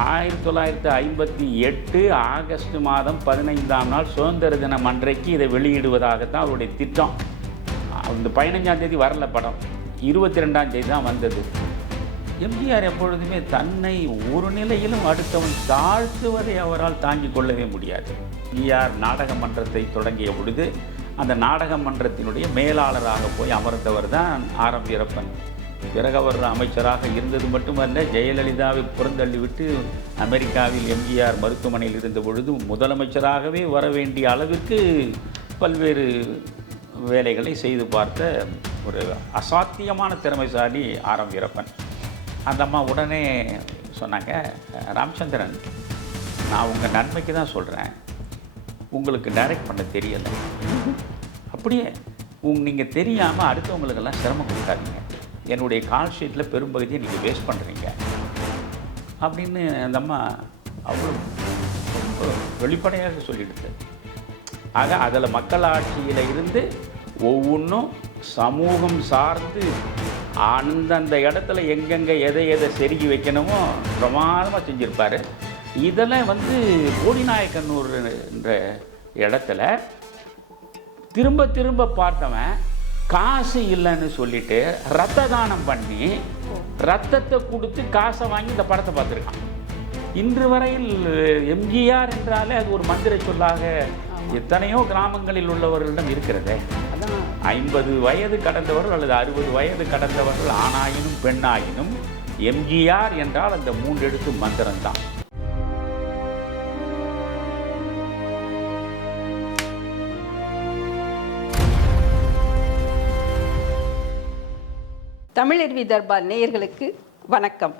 1958 August மாதம் 15ஆம் நாள் சுதந்திர தினம் அன்றைக்கு இதை வெளியிடுவதாகத்தான் அவருடைய திட்டம். இந்த 15ஆம் தேதி வரல படம், 22ஆம் தேதி தான் வந்தது. எம்ஜிஆர் எப்பொழுதுமே தன்னை ஒரு நிலையிலும் அடுத்தவன் தாழ்த்துவதை அவரால் தாங்கிக் கொள்ளவே முடியாது. எம்ஜிஆர் நாடக மன்றத்தை தொடங்கிய பொழுது அந்த நாடக மன்றத்தினுடைய மேலாளராக போய் அமர்ந்தவர் தான் ஆர்.எம். வீரப்பன். பிறகு அவர் அமைச்சராக இருந்தது மட்டுமல்ல, ஜெயலலிதாவை புறந்தள்ளிவிட்டு அமெரிக்காவில் எம்ஜிஆர் மருத்துவமனையில் இருந்த பொழுது முதலமைச்சராகவே வர வேண்டிய அளவிற்கு பல்வேறு வேலைகளை செய்து பார்த்த ஒரு அசாத்தியமான திறமைசாலி ஆர்.எம். வீரப்பன். அந்த அம்மா உடனே சொன்னாங்க, ராமச்சந்திரன், நான் உங்கள் நன்மைக்கு தான் சொல்கிறேன், உங்களுக்கு டைரக்ட் பண்ண தெரியலை. அப்படியே நீங்கள் தெரியாமல் அடுத்தவங்களுக்கெல்லாம் சிரமம் கொடுக்காதீங்க, என்னுடைய கால் ஷீட்டில் பெரும்பகுதியை நீங்கள் வேஸ்ட் பண்ணுறீங்க அப்படின்னு அந்த அம்மா அவ்வளோ ரொம்ப வெளிப்படையாக சொல்லிடுது. ஆக அதில் மக்களாட்சியில் இருந்து ஒவ்வொன்றும் சமூகம் சார்ந்து அந்தந்த இடத்துல எங்கெங்கே எதை செருகி வைக்கணுமோ பிரமாதமாக செஞ்சுருப்பார். இதெல்லாம் போடிநாயக்கனூர் என்ற இடத்துல திரும்ப திரும்ப பார்த்தவன் காசு இல்லைன்னு சொல்லிட்டு ரத்த தானம் பண்ணி ரத்தத்தை கொடுத்து காசை வாங்கி இந்த படத்தை பார்த்துருக்கான். இன்று வரையில் எம்ஜிஆர் என்றாலே அது ஒரு மந்திர சொல்லாக எத்தனையோ கிராமங்களில் உள்ளவர்களிடம் இருக்கிறதே. 50 வயது கடந்தவர்கள் அல்லது 60 வயது கடந்தவர்கள் ஆணாயினும் பெண்ணாயினும் எம்ஜிஆர் என்றால் அந்த 3 எழுத்து மந்திரம்தான். தமிழருவி தர்பார் நேயர்களுக்கு வணக்கம்.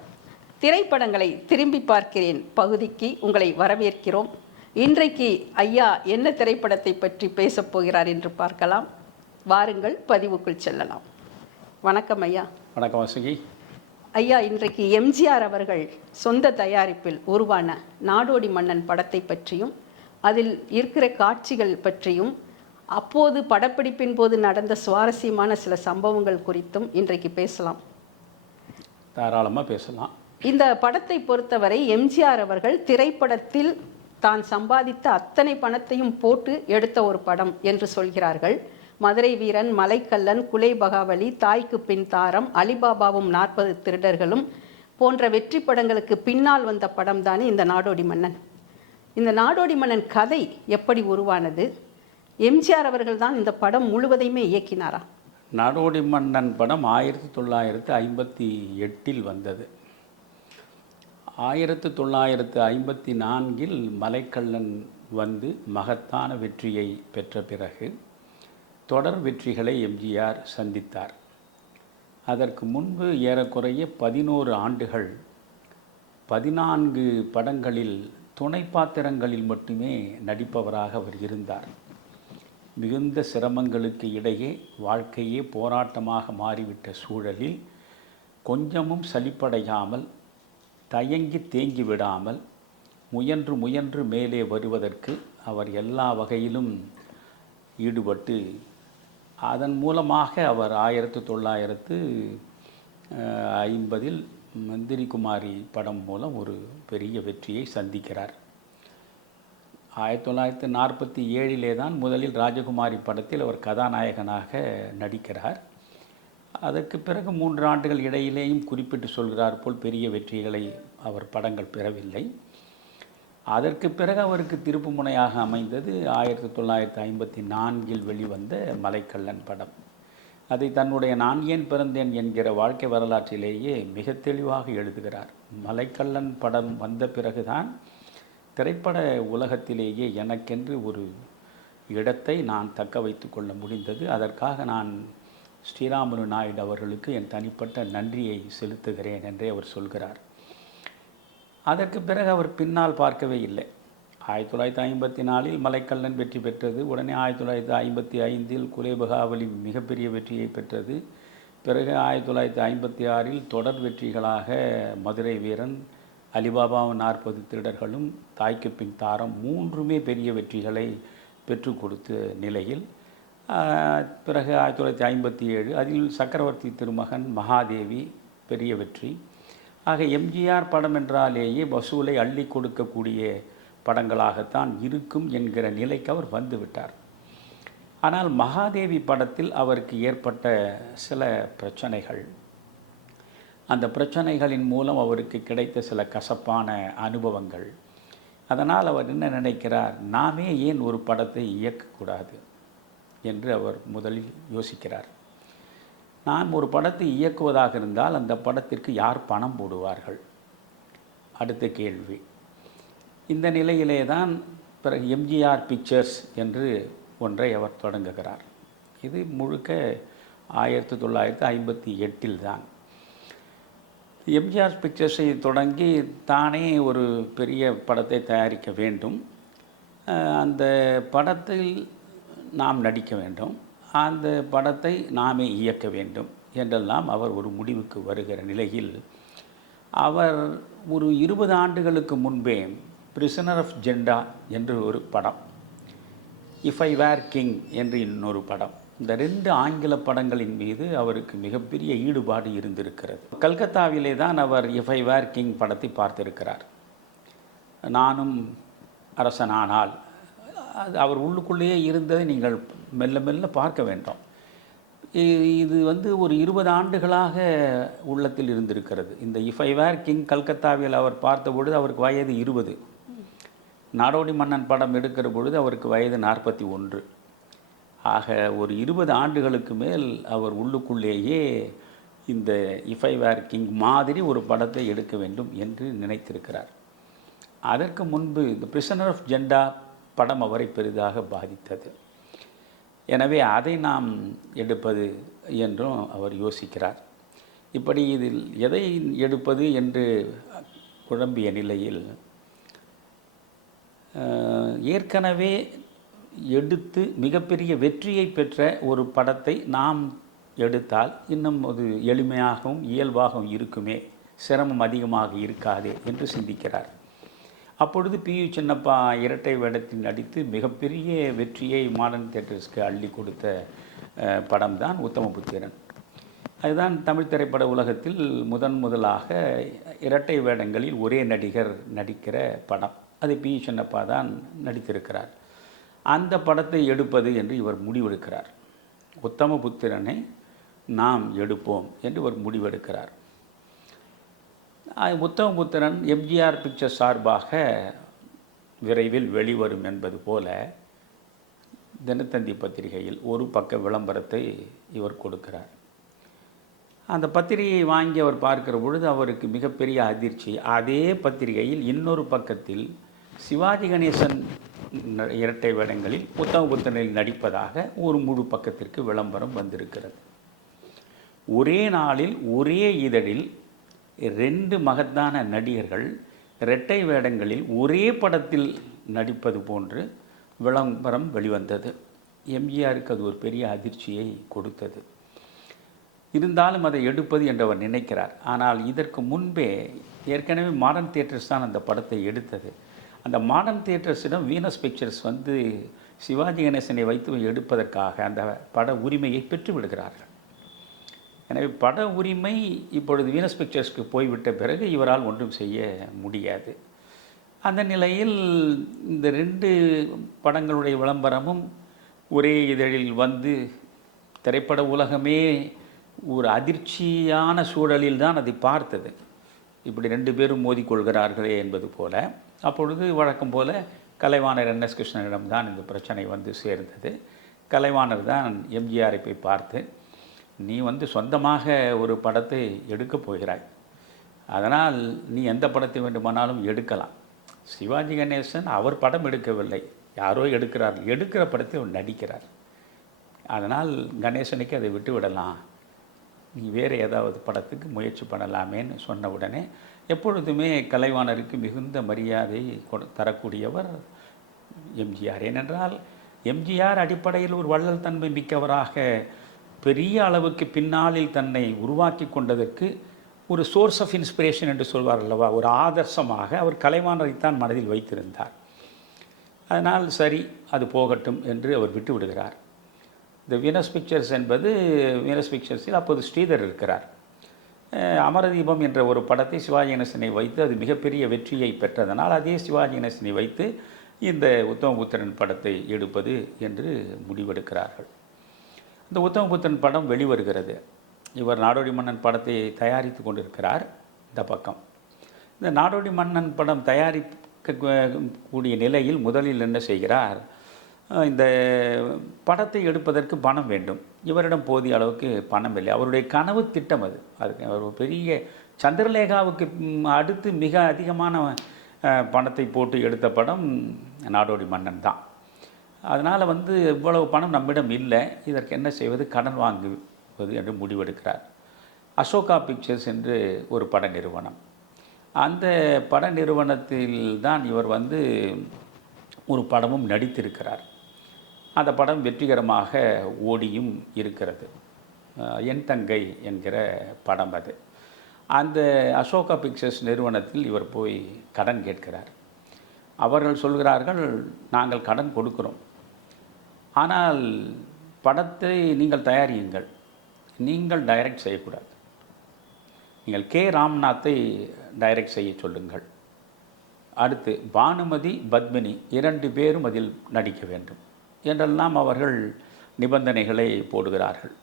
திரைப்படங்களை திரும்பி பார்க்கிறேன் பகுதிக்கு உங்களை வரவேற்கிறோம். இன்றைக்கு ஐயா என்ன திரைப்படத்தை பற்றி பேசப் போகிறார் என்று பார்க்கலாம். வாருங்கள், பதிவுக்குள் செல்லலாம். வணக்கம் ஐயா. வணக்கம் வசுகி. ஐயா, இன்றைக்கு எம்ஜிஆர் அவர்கள் சொந்த தயாரிப்பில் உருவான நாடோடி மன்னன் படத்தை பற்றியும் அதில் இருக்கிற காட்சிகள் பற்றியும் அப்போது படப்பிடிப்பின் போது நடந்த சுவாரஸ்யமான சில சம்பவங்கள் குறித்தும் இன்றைக்கு பேசலாம். தாராளமாக பேசலாம். இந்த படத்தை பொறுத்தவரை எம்ஜிஆர் அவர்கள் திரைப்படத்தில் தான் சம்பாதித்த அத்தனை பணத்தையும் போட்டு எடுத்த ஒரு படம் என்று சொல்கிறார்கள். மதுரை வீரன், மலைக்கல்லன், குலை பகாவலி, தாய்க்கு பின் தாரம், அலிபாபாவும் 40 திருடர்களும் போன்ற வெற்றி படங்களுக்கு பின்னால் வந்த படம் தானே இந்த நாடோடி மன்னன். இந்த நாடோடி மன்னன் கதை எப்படி உருவானது? எம்ஜிஆர் அவர்கள் தான் இந்த படம் முழுவதையுமே இயக்கினாரா? நாடோடி மன்னன் படம் 1958 வந்தது. 1954 மலைக்கல்லன் மகத்தான வெற்றியை பெற்ற பிறகு தொடர் வெற்றிகளை எம்ஜிஆர் சந்தித்தார். அதற்கு முன்பு ஏறக்குறைய 11 ஆண்டுகள் 14 படங்களில் துணை பாத்திரங்களில் மட்டுமே நடிப்பவராக அவர் இருந்தார். மிகுந்த சிரமங்களுக்கு இடையே வாழ்க்கையே போராட்டமாக மாறிவிட்ட சூழலில் கொஞ்சமும் சலிப்படையாமல், தயங்கி தேங்கி விடாமல் முயன்று மேலே வருவதற்கு அவர் எல்லா வகையிலும் ஈடுபட்டு அதன் மூலமாக அவர் 1950 மந்திரி குமாரி படம் மூலம் ஒரு பெரிய வெற்றியை சந்திக்கிறார். 1947 தான் முதலில் ராஜகுமாரி படத்தில் அவர் கதாநாயகனாக நடிக்கிறார். அதற்கு பிறகு 3 ஆண்டுகள் இடையிலேயும் குறிப்பிட்டு சொல்கிறார் போல் பெரிய வெற்றிகளை அவர் படங்கள் பெறவில்லை. அதற்கு பிறகு அவருக்கு திருப்பு முனையாக அமைந்தது 1954 வெளிவந்த மலைக்கல்லன் படம். அதை தன்னுடைய நான் ஏன் பிறந்தேன் என்கிற வாழ்க்கை வரலாற்றிலேயே மிக தெளிவாக எழுதுகிறார். மலைக்கல்லன் படம் வந்த பிறகுதான் திரைப்பட உலகத்திலேயே எனக்கென்று ஒரு இடத்தை நான் தக்க வைத்து கொள்ள முடிந்தது. அதற்காக நான் ஸ்ரீராமுலு நாயுடு அவர்களுக்கு என் தனிப்பட்ட நன்றியை செலுத்துகிறேன் என்றே அவர் சொல்கிறார். அதற்கு பிறகு அவர் பின்னால் பார்க்கவே இல்லை. 1954 மலைக்கல்லன் வெற்றி பெற்றது. உடனே 1955 குலேபகாவலி மிகப்பெரிய வெற்றியை பெற்றது. பிறகு 1956 தொடர் வெற்றிகளாக மதுரை வீரன், அலிபாபாவும் 40 திருடர்களும், தாய்க்கு பின் தாரம் 3மே பெரிய வெற்றிகளை பெற்று கொடுத்த நிலையில் பிறகு 1957 அதில் சக்கரவர்த்தி திருமகன், மகாதேவி பெரிய வெற்றி. ஆக எம்ஜிஆர் படம் என்றாலேயே வசூலை அள்ளி கொடுக்கக்கூடிய படங்களாகத்தான் இருக்கும் என்கிற நிலைக்கு அவர் வந்துவிட்டார். ஆனால் மகாதேவி படத்தில் அவருக்கு ஏற்பட்ட சில பிரச்சனைகள், அந்த பிரச்சனைகளின் மூலம் அவருக்கு கிடைத்த சில கசப்பான அனுபவங்கள், அதனால் அவர் என்ன நினைக்கிறார், நாமே ஏன் ஒரு படத்தை இயக்கக்கூடாது என்று அவர் முதலில் யோசிக்கிறார். நாம் ஒரு படத்தை இயக்குவதாக இருந்தால் அந்த படத்திற்கு யார் பணம் போடுவார்கள், அடுத்த கேள்வி. இந்த நிலையிலே தான் பிறகு எம்ஜிஆர் பிக்சர்ஸ் என்று ஒன்றை அவர் தொடங்குகிறார். இது முழுக்க 1958 தான். எம்ஜிஆர் பிக்சர்ஸை தொடங்கி தானே ஒரு பெரிய படத்தை தயாரிக்க வேண்டும், அந்த படத்தில் நாம் நடிக்க வேண்டும், அந்த படத்தை நாமே இயக்க வேண்டும் என்றெல்லாம் அவர் ஒரு முடிவுக்கு வருகிற நிலையில் அவர் ஒரு 20 ஆண்டுகளுக்கு முன்பே பிரிசனர் ஆஃப் ஜெண்டா என்று ஒரு படம், இஃப் ஐ வேர் கிங் என்று இன்னொரு படம், இந்த 2 ஆங்கில படங்களின் மீது அவருக்கு மிகப்பெரிய ஈடுபாடு இருந்திருக்கிறது. கல்கத்தாவிலே தான் அவர் இஃப் ஐ வேர் கிங் படத்தை பார்த்திருக்கிறார். நானும் அரசனானால் அது அவர் உள்ளுக்குள்ளேயே இருந்ததை நீங்கள் மெல்ல மெல்ல பார்க்க வேண்டும். இது ஒரு 20 ஆண்டுகளாக உள்ளத்தில் இருந்திருக்கிறது. இந்த இஃப் ஐ வேர் கிங் கல்கத்தாவில் அவர் பார்த்தபொழுது அவருக்கு வயது 20, நாடோடி மன்னன் படம் எடுக்கிற பொழுது அவருக்கு வயது 41. ஆக ஒரு 20 ஆண்டுகளுக்கு மேல் அவர் உள்ளுக்குள்ளேயே இந்த இஃப் ஐ வேர் கிங் மாதிரி ஒரு படத்தை எடுக்க வேண்டும் என்று நினைத்திருக்கிறார். அதற்கு முன்பு இந்த பிரிசனர் ஆஃப் ஜெண்டா படம் அவரை பெரிதாக பாதித்தது. எனவே அதை நாம் எடுப்பது என்றும் அவர் யோசிக்கிறார். இப்படி இதில் எதை எடுப்பது என்று குழம்பிய நிலையில் ஏற்கனவே எடுத்து மிகப்பெரிய வெற்றியை பெற்ற ஒரு படத்தை நாம் எடுத்தால் இன்னும் அது எளிமையாகவும் இயல்பாகவும் இருக்குமே, சிரமம் அதிகமாக இருக்காதே என்று சிந்திக்கிறார். அப்பொழுது பி.யு. சின்னப்பா இரட்டை வேடத்தில் நடித்து மிகப்பெரிய வெற்றியை மாடர்ன் தியேட்டர்ஸ்க்கு அள்ளி கொடுத்த படம்தான் உத்தமபுத்திரன். அதுதான் தமிழ் திரைப்பட உலகத்தில் முதலாக இரட்டை வேடங்களில் ஒரே நடிகர் நடிக்கிற படம். அது பி.யு. சின்னப்பா தான் நடித்திருக்கிறார். அந்த படத்தை எடுப்பது என்று இவர் முடிவெடுக்கிறார். உத்தமபுத்திரனை நாம் எடுப்போம் என்று ஒரு முடிவெடுக்கிறார். உத்தமபுத்திரன் எம்ஜிஆர் பிக்சர் சார்பாக விரைவில் வெளிவரும் என்பது போல தினத்தந்தி பத்திரிகையில் ஒரு பக்க விளம்பரத்தை இவர் கொடுக்கிறார். அந்த பத்திரிகையை வாங்கி அவர் பார்க்கிற பொழுது அவருக்கு மிகப்பெரிய அதிர்ச்சி. அதே பத்திரிகையில் இன்னொரு பக்கத்தில் சிவாஜி கணேசன் இரட்டை வேடங்களில் உத்தமபுத்திரனில் நடிப்பதாக ஒரு முழு பக்கத்திற்கு விளம்பரம் வந்திருக்கிறது. ஒரே நாளில் ஒரே இதழில் 2 மகத்தான நடிகர்கள் இரட்டை வேடங்களில் ஒரே படத்தில் நடிப்பது போன்று விளம்பரம் வெளிவந்தது. எம்ஜிஆருக்கு அது ஒரு பெரிய அதிர்ச்சியை கொடுத்தது. இருந்தாலும் அதை எடுப்பது என்று அவர் நினைக்கிறார். ஆனால் இதற்கு முன்பே ஏற்கனவே மாடர்ன் தியேட்டர்ஸ் தான் அந்த படத்தை எடுத்தது. அந்த மாடர்ன் தியேட்டர்ஸிடம் வீனஸ் பிக்சர்ஸ் சிவாஜி கணேசனை வைத்து எடுப்பதற்காக அந்த பட உரிமையை பெற்று விடுகிறார்கள். எனவே பட உரிமை இப்பொழுது வீனஸ் பிக்சர்ஸ்க்கு போய்விட்ட பிறகு இவரால் ஒன்றும் செய்ய முடியாது. அந்த நிலையில் இந்த 2 படங்களுடைய விளம்பரமும் ஒரே இதழில் திரைப்பட உலகமே ஒரு அதிர்ச்சியான சூழலில் தான் அதை பார்த்தது. இப்படி 2 பேரும் மோதிக்கொள்கிறார்களே என்பது போல. அப்பொழுது வழக்கம் போல கலைவாணர் என்.எஸ். கிருஷ்ணனிடம் இந்த பிரச்சனை சேர்ந்தது. கலைவாணர் தான் எம்ஜிஆரை போய் பார்த்து, நீ சொந்தமாக ஒரு படத்தை எடுக்கப் போகிறாய், அதனால் நீ எந்த படத்தை வேண்டுமானாலும் எடுக்கலாம். சிவாஜி கணேசன் அவர் படம் எடுக்கவில்லை, யாரோ எடுக்கிறார், எடுக்கிற படத்தை அவர் நடிக்கிறார், அதனால் கணேசனுக்கு அதை விட்டு விடலாம், நீ வேறு ஏதாவது படத்துக்கு முயற்சி பண்ணலாமேன்னு சொன்ன உடனே, எப்பொழுதுமே கலைவாணருக்கு மிகுந்த மரியாதை தரக்கூடியவர் எம்ஜிஆர். ஏனென்றால் எம்ஜிஆர் அடிப்படையில் ஒரு வள்ளல் தன்மை மிக்கவராக பெரிய அளவுக்கு பின்னாளில் தன்னை உருவாக்கி கொண்டதற்கு ஒரு சோர்ஸ் ஆஃப் இன்ஸ்பிரேஷன் என்று சொல்வார் அல்லவா, ஒரு ஆதர்சமாக அவர் கலைவாணரைத்தான் மனதில் வைத்திருந்தார். அதனால் சரி அது போகட்டும் என்று அவர் விட்டு விடுகிறார். இந்த வீனஸ் பிக்சர்ஸ் என்பது, வீனஸ் பிக்சர்ஸில் அப்போது ஸ்ரீதர் இருக்கிறார். அமரதீபம் என்ற ஒரு படத்தை சிவாஜி கணேசனை வைத்து அது மிகப்பெரிய வெற்றியை பெற்றதனால் அதே சிவாஜி கணேசனை வைத்து இந்த உத்தமபுத்திரன் படத்தை எடுப்பது என்று முடிவெடுக்கிறார்கள். இந்த உத்தமபுத்திரன் படம் வெளிவருகிறது. இவர் நாடோடி மன்னன் படத்தை தயாரித்து கொண்டிருக்கிறார். இந்த பக்கம் இந்த நாடோடி மன்னன் படம் தயாரிக்கக்கூடிய நிலையில் முதலில் என்ன செய்கிறார், இந்த படத்தை எடுப்பதற்கு பணம் வேண்டும். இவரிடம் போதிய அளவுக்கு பணம் இல்லை. அவருடைய கனவு திட்டம் அதுக்கு அவர் பெரிய சந்திரலேகாவுக்கு அடுத்து மிக அதிகமான பணத்தை போட்டு எடுத்த படம் நாடோடி மன்னன் தான். அதனால் இவ்வளவு பணம் நம்மிடம் இல்லை, இதற்கு என்ன செய்வது, கடன் வாங்குவது என்று முடிவெடுக்கிறார். அசோகா பிக்சர்ஸ் என்று ஒரு பட நிறுவனம், அந்த பட நிறுவனத்தில் தான் இவர் ஒரு படமும் நடித்திருக்கிறார். அந்த படம் வெற்றிகரமாக ஓடியும் இருக்கிறது. என் தங்கை என்கிற படம் அது. அந்த அசோகா பிக்சர்ஸ் நிறுவனத்தில் இவர் போய் கடன் கேட்கிறார். அவர்கள் சொல்கிறார்கள், நாங்கள் கடன் கொடுக்கிறோம், ஆனால் படத்தை நீங்கள் தயாரியுங்கள், நீங்கள் டைரக்ட் செய்யக்கூடாது, நீங்கள் கே ராம்நாத்தை டைரக்ட் செய்ய சொல்லுங்கள், அடுத்து பானுமதி பத்மினி 2 பேரும் அதில் நடிக்க வேண்டும் என்றெல்லாம் அவர்கள் நிபந்தனைகளை போடுகிறார்கள்.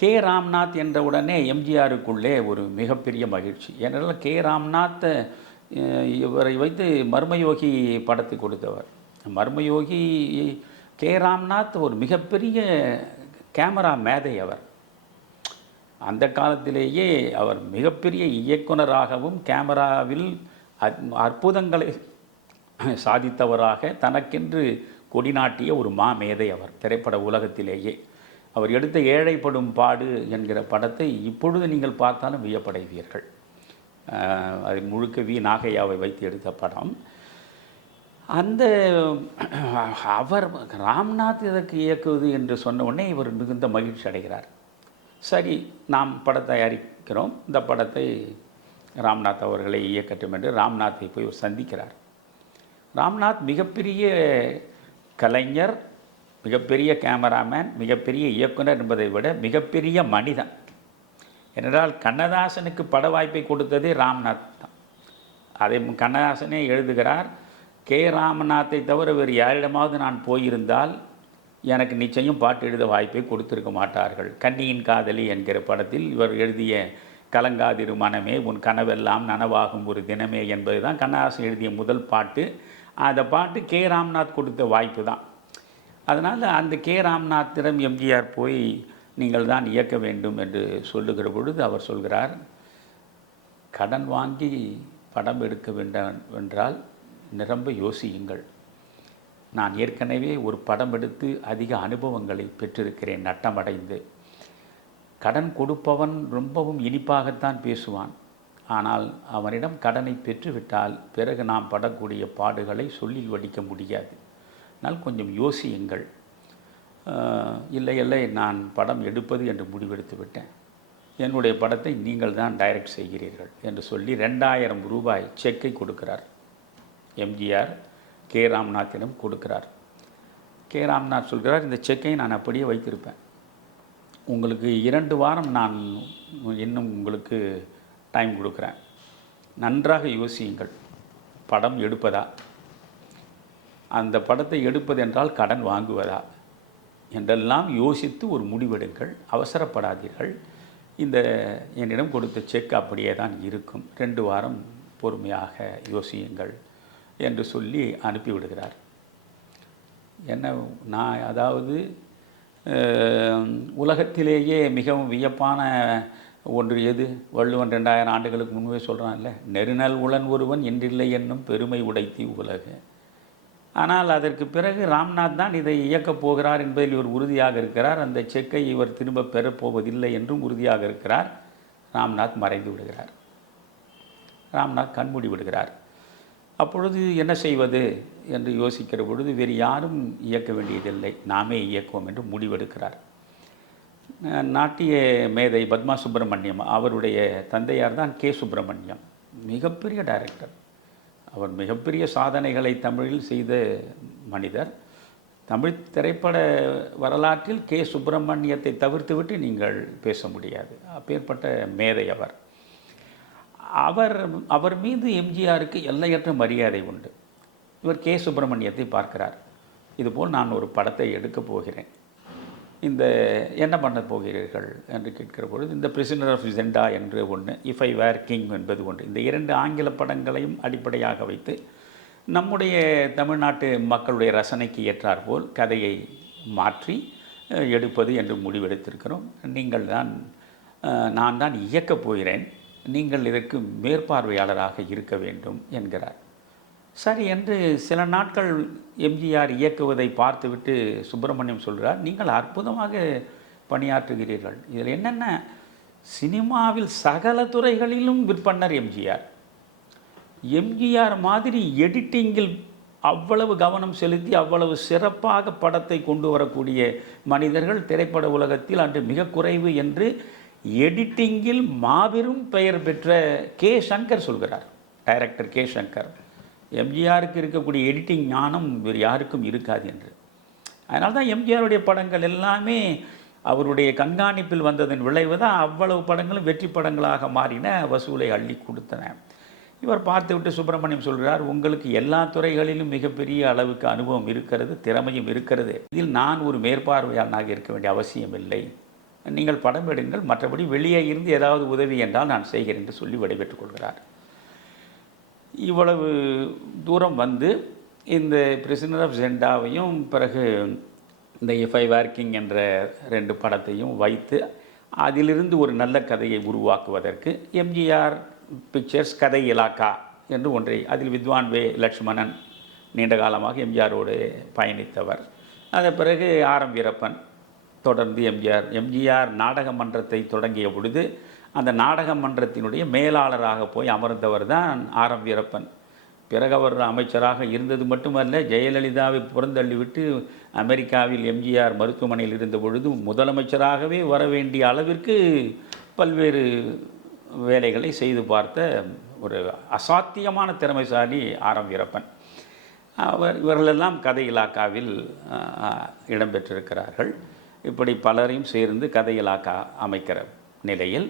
கே ராம்நாத் என்ற உடனே எம்ஜிஆருக்குள்ளே ஒரு மிகப்பெரிய மகிழ்ச்சி. ஏனென்றால் கே ராம்நாத் இவரை வைத்து மர்மயோகி படத்தை கொடுத்தவர். மர்மயோகி கே ராம்நாத் ஒரு மிகப்பெரிய கேமரா மேதை. அவர் அந்த காலத்திலேயே அவர் மிகப்பெரிய இயக்குனராகவும் கேமராவில் அற்புதங்களை சாதித்தவராக தனக்கென்று கொடிநாட்டிய ஒரு மாமேதை அவர் திரைப்பட உலகத்திலேயே. அவர் எடுத்த ஏழைப்படும் பாடு என்கிற படத்தை இப்பொழுது நீங்கள் பார்த்தாலும் வியப்படைவீர்கள். அது முழுக்க வி நாகையாவை வைத்து எடுத்த படம். அந்த அவர் ராம்நாத் இதற்கு இயக்குவது என்று சொன்ன உடனே இவர் மிகுந்த மகிழ்ச்சி அடைகிறார். சரி, நாம் படம் தயாரிக்கிறோம், இந்த படத்தை ராம்நாத் அவர்களை இயக்கட்டும் என்று ராம்நாத்தை போய் சந்திக்கிறார். ராம்நாத் மிகப்பெரிய கலைஞர், மிகப்பெரிய கேமராமேன், மிகப்பெரிய இயக்குனர் என்பதை விட மிகப்பெரிய மனிதன். ஏனென்றால் கண்ணதாசனுக்கு பட வாய்ப்பை கொடுத்ததே ராம்நாத் தான். அதை கண்ணதாசனே எழுதுகிறார், கே ராமநாத்தை தவிர வேறு யாரிடமாவது நான் போயிருந்தால் எனக்கு நிச்சயம் பாட்டு எழுத வாய்ப்பை கொடுத்திருக்க மாட்டார்கள். கன்னியின் காதலி என்கிற படத்தில் இவர் எழுதிய கலங்காதிரு மனமே உன் கனவெல்லாம் நனவாகும் ஒரு தினமே என்பது தான் கண்ணதாசன் எழுதிய முதல் பாட்டு. அந்த பாட்டு கே ராம்நாத் கொடுத்த வாய்ப்பு தான். அதனால் அந்த கே ராம்நாத்திடம் எம்ஜிஆர் போய் நீங்கள் தான் இயக்க வேண்டும் என்று சொல்லுகிற பொழுது அவர் சொல்கிறார், கடன் வாங்கி படம் எடுக்க வேண்டும் என்றால் நிரம்ப யோசியுங்கள். நான் ஏற்கனவே ஒரு படம் எடுத்து அதிக அனுபவங்களை பெற்றிருக்கிறேன் நட்டமடைந்து. கடன் கொடுப்பவன் ரொம்பவும் இனிப்பாகத்தான் பேசுவான், ஆனால் அவனிடம் கடனை பெற்றுவிட்டால் பிறகு நாம் படக்கூடிய பாடுகளை சொல்லில் வடிக்க முடியாது. அதனால் கொஞ்சம் யோசியுங்கள். இல்லை இல்லை, நான் படம் எடுப்பது என்று முடிவெடுத்து விட்டேன், என்னுடைய படத்தை நீங்கள் தான் டைரக்ட் செய்கிறீர்கள் என்று சொல்லி 2000 ரூபாய் செக்கை கொடுக்கிறார். எம்ஜிஆர் கே ராம்நாத்திடம் கொடுக்கிறார். கே ராம்நாத் சொல்கிறார், இந்த செக்கை நான் அப்படியே வைத்திருப்பேன், உங்களுக்கு 2 வாரம் நான் இன்னும் உங்களுக்கு டைம் கொடுக்குறேன், நன்றாக யோசியுங்கள், படம் எடுப்பதா, அந்த படத்தை எடுப்பது என்றால் கடன் வாங்குவதா என்றெல்லாம் யோசித்து ஒரு முடிவெடுங்கள், அவசரப்படாதீர்கள், இந்த என்னிடம் கொடுத்த செக் அப்படியே தான் இருக்கும், 2 வாரம் பொறுமையாக யோசியுங்கள் என்று சொல்லி அனுப்பிவிடுகிறார். நான் அதாவது உலகத்திலேயே மிகவும் வியப்பான ஒன்று எது, வள்ளுவன் 2000 ஆண்டுகளுக்கு முன்பே சொல்கிறான்ல, நெருநல் உளன் ஒருவன் என்றில்லை என்னும் பெருமை உடைத்தி உலகு. ஆனால் அதற்கு பிறகு ராம்நாத் தான் இதை இயக்கப் போகிறார் என்பதில் இவர் உறுதியாக இருக்கிறார். அந்த செக்கை இவர் திரும்ப பெறப்போவதில்லை என்றும் உறுதியாக இருக்கிறார். ராம்நாத் மறைந்து விடுகிறார். ராம்நாத் கண்மூடி விடுகிறார். அப்பொழுது என்ன செய்வது என்று யோசிக்கிற பொழுது வேறு யாரும் இயக்க வேண்டியதில்லை, நாமே இயக்குவோம் என்று முடிவெடுக்கிறார். நாட்டிய மேதை பத்மா சுப்பிரமணியம், அவருடைய தந்தையார் தான் கே சுப்பிரமணியம், மிகப்பெரிய டைரக்டர். அவர் மிகப்பெரிய சாதனைகளை தமிழில் செய்த மனிதர். தமிழ் திரைப்பட வரலாற்றில் கே. சுப்பிரமணியத்தை தவிர்த்துவிட்டு நீங்கள் பேச முடியாது. அப்பேற்பட்ட மேதை அவர். அவர் மீது எம்ஜிஆருக்கு எல்லையற்ற மரியாதை உண்டு. இவர் கே. சுப்பிரமணியத்தை பார்க்கிறார். இதுபோல் நான் ஒரு படத்தை எடுக்கப் போகிறேன், இந்த என்ன பண்ண போகிறீர்கள் என்று கேட்கிற பொழுது, இந்த பிரிசனர் ஆஃப் ஜெண்டா என்று ஒன்று, இஃப் ஐ வேர் கிங் என்பது ஒன்று, இந்த 2 ஆங்கில படங்களையும் அடிப்படையாக வைத்து நம்முடைய தமிழ்நாட்டு மக்களுடைய ரசனைக்கு ஏற்றாற்போல் கதையை மாற்றி எடுப்பது என்று முடிவெடுத்திருக்கிறோம். நான் தான் இயக்கப் போகிறேன், நீங்கள் இதற்கு மேற்பார்வையாளராக இருக்க வேண்டும் என்கிறார். சரி என்று சில நாட்கள் எம்ஜிஆர் இயக்குவதை பார்த்துவிட்டு சுப்பிரமணியம் சொல்கிறார், நீங்கள் அற்புதமாக பணியாற்றுகிறீர்கள். இதில் என்னென்ன, சினிமாவில் சகல துறைகளிலும் விற்பன்னர் எம்ஜிஆர். எம்ஜிஆர் மாதிரி எடிட்டிங்கில் அவ்வளவு கவனம் செலுத்தி அவ்வளவு சிறப்பாக படத்தை கொண்டு வரக்கூடிய மனிதர்கள் திரைப்பட உலகத்தில் அன்று மிக குறைவு என்று எடிட்டிங்கில் மாபெரும் பெயர் பெற்ற கே. சங்கர் சொல்கிறார். Director K. சங்கர், எம்ஜிஆருக்கு இருக்கக்கூடிய எடிட்டிங் ஞானம் வேறு யாருக்கும் இருக்காது என்று. அதனால தான் எம்ஜிஆருடைய படங்கள் எல்லாமே அவருடைய கண்காணிப்பில் வந்ததன் விளைவு தான் அவ்வளவு படங்களும் வெற்றி படங்களாக மாறின, வசூலை அள்ளி கொடுத்தன. இவர் பார்த்துவிட்டு சுப்பிரமணியம் சொல்கிறார், உங்களுக்கு எல்லா துறைகளிலும் மிகப்பெரிய அளவுக்கு அனுபவம் இருக்கிறது, திறமையும் இருக்கிறது, இதில் நான் ஒரு மேற்பார்வையாளனாக இருக்க வேண்டிய அவசியம் இல்லை, நீங்கள் படம் எடுங்கள், மற்றபடி வெளியே இருந்து ஏதாவது உதவி என்றால் நான் செய்கிறேன் என்று சொல்லி விடைபெற்றுக் கொள்கிறார். இவ்வளவு தூரம் வந்து இந்த பிரிசனர் ஆஃப் ஜெண்டாவையும் பிறகு இந்த இஃப் ஐ வேர் கிங் என்ற 2 படத்தையும் வைத்து அதிலிருந்து ஒரு நல்ல கதையை உருவாக்குவதற்கு எம்ஜிஆர் பிக்சர்ஸ் கதை இலாக்கா என்று ஒன்றை, அதில் வித்வான் வே. லட்சுமணன் நீண்ட காலமாக எம்ஜிஆரோடு பயணித்தவர். அதன் பிறகு ஆர்.எம். வீரப்பன் தொடர்ந்து எம்ஜிஆர் நாடக மன்றத்தை தொடங்கிய பொழுது அந்த நாடக மன்றத்தினுடைய மேலாளராக போய் அமர்ந்தவர் தான் ஆர்.எம். வீரப்பன். பிறகு அவர் அமைச்சராக இருந்தது மட்டுமல்ல, ஜெயலலிதாவை புறந்தள்ளிவிட்டு அமெரிக்காவில் எம்ஜிஆர் மருத்துவமனையில் இருந்த பொழுது முதலமைச்சராகவே வர வேண்டிய அளவிற்கு பல்வேறு வேலைகளை செய்து பார்த்த ஒரு அசாத்தியமான திறமைசாலி ஆர்.எம். வீரப்பன். இவர்களெல்லாம் கதை இலாக்காவில் இடம்பெற்றிருக்கிறார்கள். இப்படி பலரையும் சேர்ந்து கதை இலாக்கா அமைக்கிற நிலையில்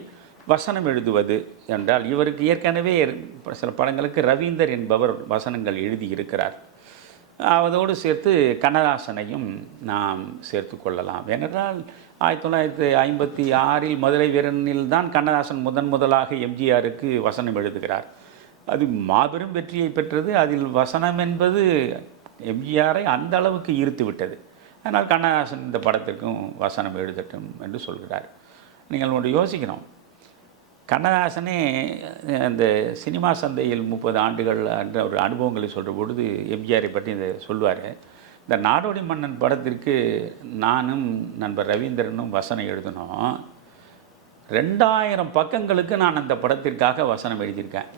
வசனம் எழுதுவது என்றால், இவருக்கு ஏற்கனவே சில படங்களுக்கு ரவீந்தர் என்பவர் வசனங்கள் எழுதியிருக்கிறார். அதோடு சேர்த்து கண்ணதாசனையும் நாம் சேர்த்து கொள்ளலாம். ஏனென்றால் 1956 மதுரை வீரனில் தான் கண்ணதாசன் முதலாக எம்ஜிஆருக்கு வசனம் எழுதுகிறார். அது மாபெரும் வெற்றியை பெற்றது. அதில் வசனம் என்பது எம்ஜிஆரை அந்த அளவுக்கு ஈர்த்து விட்டது. அதனால் கண்ணதாசன் இந்த படத்திற்கும் வசனம் எழுதட்டும் என்று சொல்கிறார். நீங்கள் ஒன்று யோசிக்கணும், கண்ணதாசனே அந்த சினிமா சந்தையில் 30 ஆண்டுகள் என்ற ஒரு அனுபவங்களை சொல்கிற பொழுது எம்ஜிஆரை பற்றி இதை சொல்வார். இந்த நாடோடி மன்னன் படத்திற்கு நானும் நண்பர் ரவீந்திரனும் வசனம் எழுதினோம். 2000 பக்கங்களுக்கு நான் அந்த படத்திற்காக வசனம் எழுதியிருக்கேன்.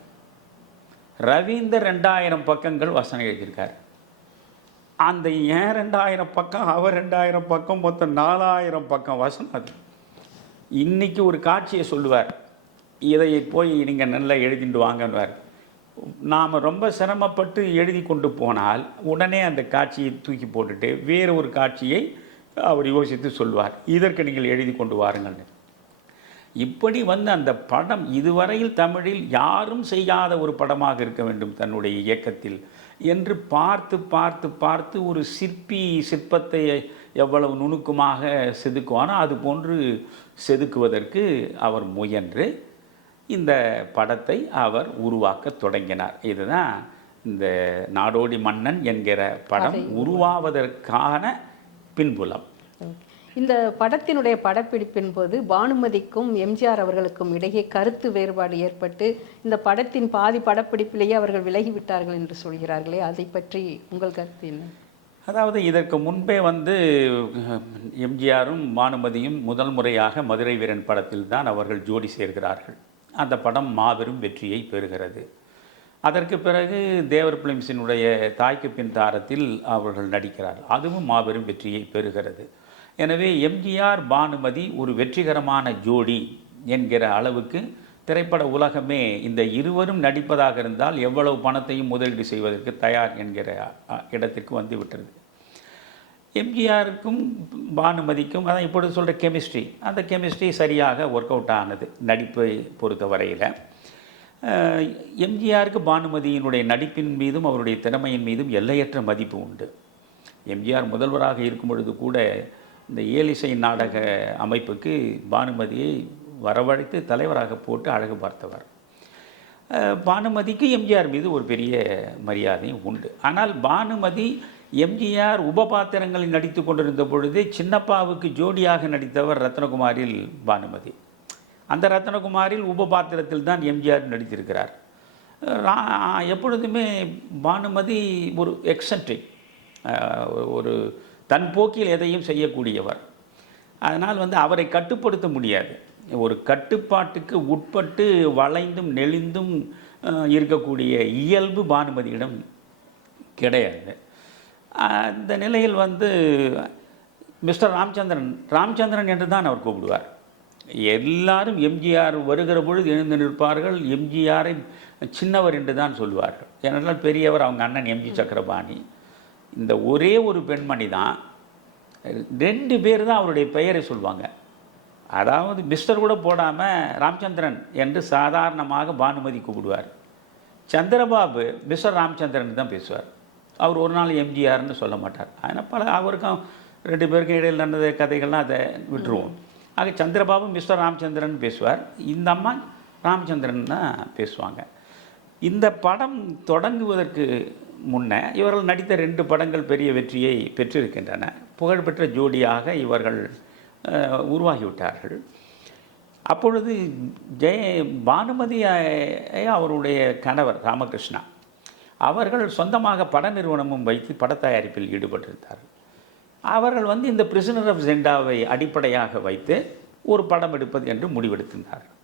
ரவீந்தர் 2000 பக்கங்கள் வசனம் எழுதியிருக்கார். அந்த ஏன் 2000 பக்கம், அவர் 2000 பக்கம், மொத்தம் 4000 பக்கம் வசனம். அது இன்றைக்கி ஒரு காட்சியை சொல்லுவார், இதை போய் நீங்கள் நல்லா எழுதிட்டு வாங்கன்னுவார். நாம் ரொம்ப சிரமப்பட்டு எழுதி கொண்டு போனால் உடனே அந்த காட்சியை தூக்கி போட்டுட்டு வேறு ஒரு காட்சியை அவர் யோசித்து சொல்வார், இதற்கு நீங்கள் எழுதி கொண்டு வாருங்கள். இப்படி வந்து அந்த படம் இதுவரையில் தமிழில் யாரும் செய்யாத ஒரு படமாக இருக்க வேண்டும் தன்னுடைய இயக்கத்தில் என்று பார்த்து பார்த்து பார்த்து ஒரு சிற்பத்தை எவ்வளவு நுணுக்கமாக செதுக்குவானோ அது போன்று செதுக்குவதற்கு அவர் முயன்று இந்த படத்தை அவர் உருவாக்க தொடங்கினார். இதுதான் இந்த நாடோடி மன்னன் என்கிற படம் உருவாவதற்கான பின்புலம். இந்த படத்தினுடைய படப்பிடிப்பின் போது பானுமதிக்கும் எம்ஜிஆர் அவர்களுக்கும் இடையே கருத்து வேறுபாடு ஏற்பட்டு இந்த படத்தின் பாதி படப்பிடிப்பிலேயே அவர்கள் விலகிவிட்டார்கள் என்று சொல்கிறார்களே, அதை பற்றி உங்கள் கருத்து என்ன? அதாவது இதற்கு முன்பே வந்து எம்ஜிஆரும் பானுமதியும் முதல் முறையாக மதுரை வீரன் படத்தில் தான் அவர்கள் ஜோடி சேர்கிறார்கள். அந்த படம் மாபெரும் வெற்றியை பெறுகிறது. அதற்கு பிறகு தேவர் பிலிம்ஸினுடைய தாய்க்கு பின் தாரத்தில் அவர்கள் நடிக்கிறார். அதுவும் மாபெரும் வெற்றியை பெறுகிறது. எனவே எம்ஜிஆர் பானுமதி ஒரு வெற்றிகரமான ஜோடி என்கிற அளவுக்கு திரைப்பட உலகமே இந்த இருவரும் நடிப்பதாக இருந்தால் எவ்வளவு பணத்தையும் முதலீடு செய்வதற்கு தயார் என்கிற இடத்திற்கு வந்துவிட்டது. எம்ஜிஆருக்கும் பானுமதிக்கும் அதான் இப்பொழுது சொல்கிற கெமிஸ்ட்ரி, அந்த கெமிஸ்ட்ரி சரியாக ஒர்க் அவுட் ஆனது நடிப்பை பொறுத்த வரையில். எம்ஜிஆருக்கு பானுமதியினுடைய நடிப்பின் மீதும் அவருடைய திறமையின் மீதும் எல்லையற்ற மதிப்பு உண்டு. எம்ஜிஆர் முதல்வராக இருக்கும் பொழுது கூட இந்த இயலிசை நாடக அமைப்புக்கு பானுமதியை வரவழைத்து தலைவராக போட்டு அழகு பார்த்தவர். பானுமதிக்கு எம்ஜிஆர் மீது ஒரு பெரிய மரியாதையும் உண்டு. ஆனால் பானுமதி எம்ஜிஆர் உபபாத்திரங்களில் நடித்து கொண்டிருந்த பொழுது சின்னப்பாவுக்கு ஜோடியாக நடித்தவர் ரத்னகுமாரில் பானுமதி. அந்த ரத்னகுமாரில் உபபாத்திரத்தில் தான் எம்ஜிஆர் நடித்திருக்கிறார். எப்பொழுதுமே பானுமதி ஒரு எக்ஸென்ட்ரிக், ஒரு தன் போக்கில் எதையும் செய்யக்கூடியவர். அதனால் அவரை கட்டுப்படுத்த முடியாது. ஒரு கட்டுப்பாட்டுக்கு உட்பட்டு வளைந்தும் நெளிந்தும் இருக்கக்கூடிய இயல்பு பானுமதியிடம் கிடையாது. அந்த நிலையில் மிஸ்டர் ராமச்சந்திரன் என்று தான் அவர் கூப்பிடுவார். எல்லாரும் எம்ஜிஆர் வருகிற பொழுது எழுந்து நிற்பார்கள். எம்ஜிஆரை சின்னவர் என்று தான் சொல்லுவார்கள். ஏனென்றால் பெரியவர் அவங்க அண்ணன் எம்ஜி சக்கரபாணி. இந்த ஒரே ஒரு பெண்மணி தான் 2 பேர் தான் அவருடைய பெயரை சொல்லுவாங்க. அதாவது மிஸ்டர் கூட போடாமல் ராமச்சந்திரன் என்று சாதாரணமாக பானுமதி கூப்பிடுவார். சந்திரபாபு மிஸ்டர் ராமச்சந்திரன் தான் பேசுவார். அவர் ஒரு நாள் எம்ஜிஆர்னு சொல்ல மாட்டார். அதனால் அவருக்கும் 2 பேருக்கும் இடையில் நடந்த கதைகள்லாம் அதை விட்டுருவோம். ஆக சந்திரபாபு மிஸ்டர் ராமச்சந்திரன் பேசுவார். இந்த அம்மா ராமச்சந்திரன் தான் பேசுவாங்க. இந்த படம் தொடங்குவதற்கு முன்னே இவர்கள் நடித்த 2 படங்கள் பெரிய வெற்றியை பெற்றிருக்கின்றன. புகழ்பெற்ற ஜோடியாக இவர்கள் உருவாகிவிட்டார்கள். அப்பொழுது பானுமதி அவருடைய கணவர் ராமகிருஷ்ணா அவர்கள் சொந்தமாக பட நிறுவனமும் வைத்து பட தயாரிப்பில் ஈடுபட்டிருந்தார்கள். அவர்கள் இந்த பிரிசனர் ஆஃப் ஜெண்டாவை அடிப்படையாக வைத்து ஒரு படம் எடுப்பது என்று முடிவெடுத்திருந்தார்கள்.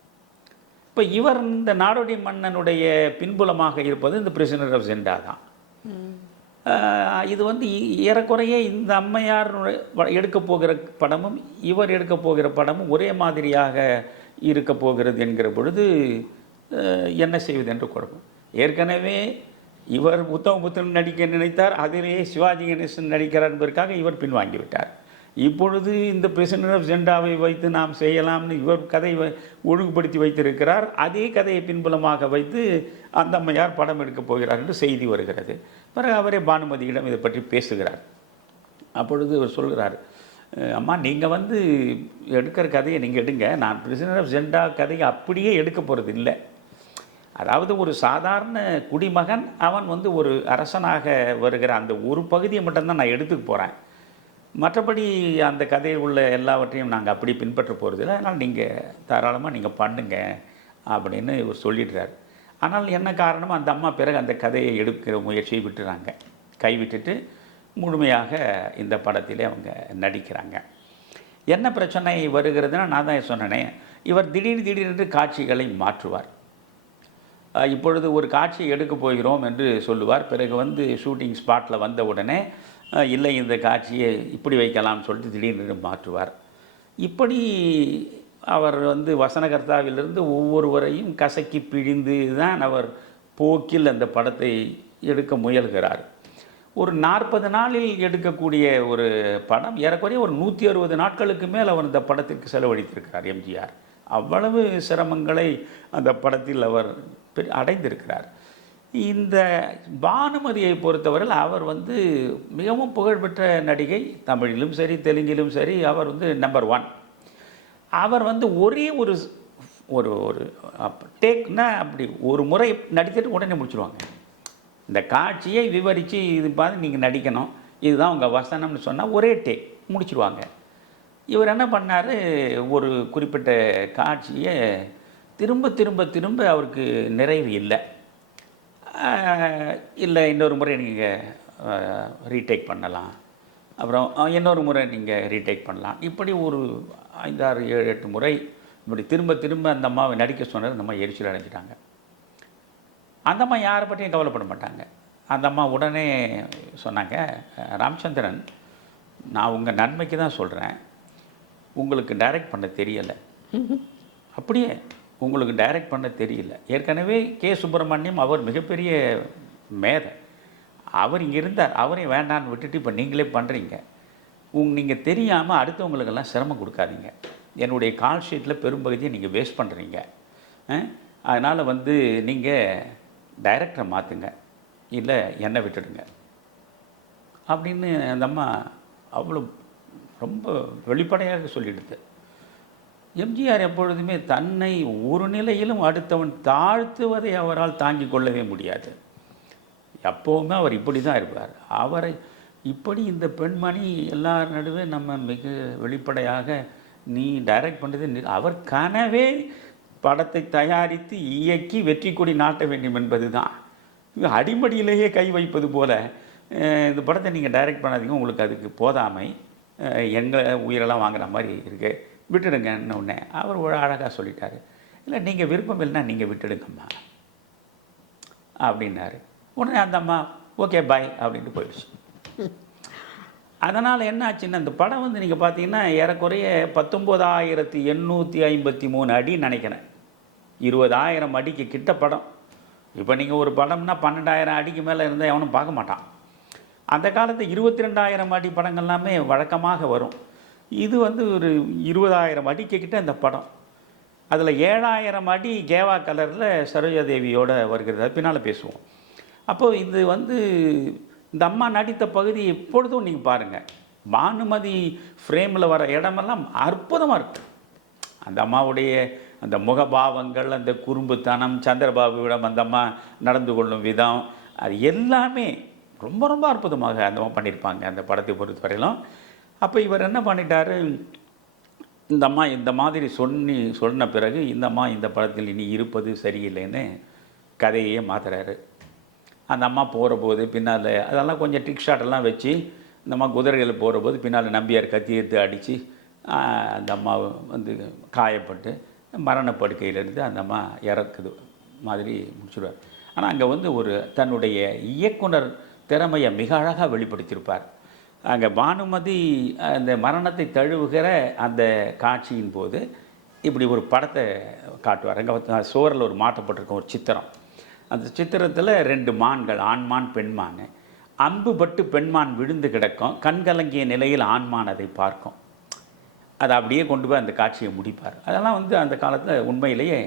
இப்போ இவர் இந்த நாடோடி மன்னனுடைய பின்புலமாக இருப்பது இந்த பிரிசனர் ஆஃப் ஜெண்டா தான். இது ஏறக்குறைய இந்த அம்மையார் எடுக்க போகிற படமும் இவர் எடுக்க போகிற படமும் ஒரே மாதிரியாக இருக்க போகிறது என்கிற பொழுது என்ன செய்வது என்று குழப்பம். ஏற்கனவே இவர் உத்தமபுத்திரன் நடிக்க நினைத்தார். அதிலேயே சிவாஜி கணேசன் நடிக்கிறார் என்பதற்காக இவர் பின்வாங்கிவிட்டார். இப்பொழுது இந்த பிரிசனர் ஆஃப் ஜெண்டாவை வைத்து நாம் செய்யலாம்னு இவர் கதையை ஒழுங்குபடுத்தி வைத்திருக்கிறார். அதே கதையை பின்புலமாக வைத்து அந்த அம்மையார் படம் எடுக்கப் போகிறார் என்று செய்தி வருகிறது. பிறகு அவரே பானுமதியிடம் இதை பற்றி பேசுகிறார். அப்பொழுது அவர் சொல்கிறார், அம்மா நீங்கள் எடுக்கிற கதையை நீங்கள் எடுங்க, நான் பிரிசனர் ஆஃப் ஜெண்டா கதையை அப்படியே எடுக்க போகிறது இல்லை. அதாவது ஒரு சாதாரண குடிமகன் அவன் ஒரு அரசனாக வருகிற அந்த ஒரு பகுதியை மட்டும்தான் நான் எடுத்துக்க போகிறேன். மற்றபடி அந்த கதையில் உள்ள எல்லாவற்றையும் நாங்கள் அப்படி பின்பற்ற போகிறதில்ல. அதனால் நீங்கள் தாராளமாக நீங்கள் பண்ணுங்க அப்படின்னு இவர் சொல்லிடுறார். ஆனால் என்ன காரணம், அந்த அம்மா பிறகு அந்த கதையை எடுக்கிற முயற்சியை விட்டுறாங்க. கைவிட்டுட்டு முழுமையாக இந்த படத்திலே அவங்க நடிக்கிறாங்க. என்ன பிரச்சனை வருகிறதுனா, நான் தான் சொன்னேனே, இவர் திடீரென்று காட்சிகளை மாற்றுவார். இப்பொழுது ஒரு காட்சியை எடுக்க போகிறோம் என்று சொல்லுவார். பிறகு ஷூட்டிங் ஸ்பாட்டில் வந்த உடனே இல்லை இந்த காட்சியை இப்படி வைக்கலாம்னு சொல்லிட்டு திடீர்னு மாற்றுவார். இப்படி அவர் வசனகர்த்தாவிலிருந்து ஒவ்வொருவரையும் கசக்கி பிழிந்து தான் அவர் போக்கில் அந்த படத்தை எடுக்க முயல்கிறார். ஒரு 40 நாளில் எடுக்கக்கூடிய ஒரு படம் ஏறக்குறைய ஒரு 160 நாட்களுக்கு மேல் அவர் இந்த படத்திற்கு செலவழித்திருக்கிறார் எம்ஜிஆர். அவ்வளவு சிரமங்களை அந்த படத்தில் அவர் அடைந்திருக்கிறார். இந்த பானுமதியை பொறுத்தவரையில் அவர் மிகவும் புகழ்பெற்ற நடிகை. தமிழிலும் சரி தெலுங்கிலும் சரி அவர் நம்பர் 1. அவர் ஒரே ஒரு ஒரு ஒரு டேக்னா அப்படி ஒரு முறை நடித்துட்டு உடனே முடிச்சுடுவாங்க. இந்த காட்சியை விவரித்து இது பார்த்து நீங்கள் நடிக்கணும், இதுதான் உங்கள் வசனம்னு சொன்னால் ஒரே டேக் முடிச்சுடுவாங்க. இவர் என்ன பண்ணார், ஒரு குறிப்பிட்ட காட்சியை திரும்ப திரும்ப திரும்ப அவருக்கு நிறைவு இல்லை. இன்னொரு முறை நீங்கள் ரீடேக் பண்ணலாம், அப்புறம் இன்னொரு முறை நீங்கள் ரீடேக் பண்ணலாம். இப்படி ஒரு 5, 6, 7, 8 முறை இப்படி திரும்ப திரும்ப அந்த அம்மாவை நடிக்க சொன்னது அந்த அம்மா எரிச்சல் அடைஞ்சிட்டாங்க. அந்த அம்மா யாரை பற்றியும் கவலைப்பட மாட்டாங்க. அந்த அம்மா உடனே சொன்னாங்க, ராமச்சந்திரன், நான் உங்கள் நன்மைக்கு தான் சொல்கிறேன், உங்களுக்கு டைரக்ட் பண்ண தெரியலை. அப்படியே உங்களுக்கு டைரக்ட் பண்ண தெரியல. ஏற்கனவே கே. சுப்பிரமணியம் அவர் மிகப்பெரிய மேதை, அவர் இங்கே இருந்தார், அவரையும் வேண்டான்னு விட்டுட்டு இப்போ நீங்களே பண்ணுறீங்க. நீங்கள் தெரியாமல் அடுத்தவங்களுக்கெல்லாம் சிரமம் கொடுக்காதீங்க. என்னுடைய கால் ஷீட்டில் பெரும்பகுதியை நீங்கள் வேஸ்ட் பண்ணுறீங்க. அதனால் வந்து நீங்கள் டைரக்டரை மாற்றுங்க, இல்லை என்னை விட்டுடுங்க அப்படின்னு அந்த அம்மா அவ்வளோ ரொம்ப வெளிப்படையாக சொல்லிடுது. எம்ஜிஆர் எப்பொழுதுமே தன்னை ஒரு நிலையிலும் அடுத்தவன் தாழ்த்துவதை அவரால் தாங்கிக் கொள்ளவே முடியாது. எப்போவுமே அவர் இப்படி தான் இருப்பார். அவரை இப்படி இந்த பெண்மணி எல்லார் நடுவே நம்ம மிக வெளிப்படையாக நீ டைரக்ட் பண்ணுறது, அவர் கனவே படத்தை தயாரித்து இயக்கி வெற்றி கொடி நாட்ட வேண்டும் என்பது தான். அடிமடியிலேயே கை வைப்பது போல் இந்த படத்தை நீங்கள் டைரக்ட் பண்ணாதீங்க, உங்களுக்கு அதுக்கு போதாமை, எங்கள் உயிரெல்லாம் வாங்குற மாதிரி இருக்கு, விட்டுடுங்கன்னு உடனே அவர் ஒரு அழகாக சொல்லிட்டார். இல்லை நீங்கள் விருப்பம் இல்லைன்னா நீங்கள் விட்டுடுங்கம்மா அப்படின்னாரு. உடனே அந்த அம்மா ஓகே பாய் அப்படின்ட்டு போயிடுச்சு. அதனால் என்ன ஆச்சுன்னா இந்த படம் வந்து நீங்கள் பார்த்தீங்கன்னா ஏறக்குறைய 19,853 அடி நினைக்கிறேன். 20,000 அடிக்கு கிட்ட படம். இப்போ நீங்கள் ஒரு படம்னா 12,000 அடிக்கு மேலே இருந்தால் எவனும் பார்க்க மாட்டான். அந்த காலத்து 22,000 அடி படங்கள் எல்லாமே வழக்கமாக வரும். இது வந்து ஒரு 20,000 அடிக்கு கிட்ட இந்த படம். அதில் 7,000 அடி கேவா கலரில் சரோஜாதேவியோட வருகிறது, அது பின்னால் பேசுவோம். அப்போது இது வந்து இந்த அம்மா நடித்த பகுதி எப்பொழுதும் நீங்கள் பாருங்கள், பானுமதி ஃப்ரேமில் வர இடமெல்லாம் அற்புதமாக இருக்கும். அந்த அம்மாவுடைய அந்த முகபாவங்கள், அந்த குறும்புத்தனம், சந்திரபாபுவிடம் அந்த அம்மா நடந்து கொள்ளும் விதம், அது எல்லாமே ரொம்ப ரொம்ப அற்புதமாக அந்த அம்மா பண்ணியிருப்பாங்க அந்த படத்தை பொறுத்தவரையிலும். அப்போ இவர் என்ன பண்ணிட்டார், இந்த அம்மா இந்த மாதிரி சொன்ன பிறகு இந்த அம்மா இந்த படத்தில் இனி இருப்பது சரியில்லைன்னு கதையே மாற்றுறாரு. அந்த அம்மா போகிற போது பின்னால் அதெல்லாம் கொஞ்சம் ட்ரிக் ஷாட்டெல்லாம் வச்சு இந்த அம்மா குதிரைகள் போகிற போது பின்னால் நம்பியார் கத்தி எடுத்து அடித்து அந்த அம்மா வந்து காயப்பட்டு மரணப்படுக்கையிலேருந்து அந்த அம்மா இறக்குது மாதிரி முடிச்சுடுவார். ஆனால் அங்கே வந்து ஒரு தன்னுடைய இயக்குனர் திறமையை மிக அழகாக வெளிப்படுத்தியிருப்பார். அங்கே பானுமதி அந்த மரணத்தை தழுவுகிற அந்த காட்சியின் போது இப்படி ஒரு படத்தை காட்டுவார். அங்கே சுவரில் ஒரு மாட்டப்பட்டிருக்க ஒரு சித்திரம். அந்த சித்திரத்தில் 2 மான்கள், ஆண்மான் பெண்மான், அம்பு பட்டு பெண்மான் விழுந்து கிடக்கும், கண்கலங்கிய நிலையில் ஆண்மான் அதை பார்க்கும். அதை அப்படியே கொண்டு போய் அந்த காட்சியை முடிப்பார். அதெல்லாம் வந்து அந்த காலத்தில் உண்மையிலேயே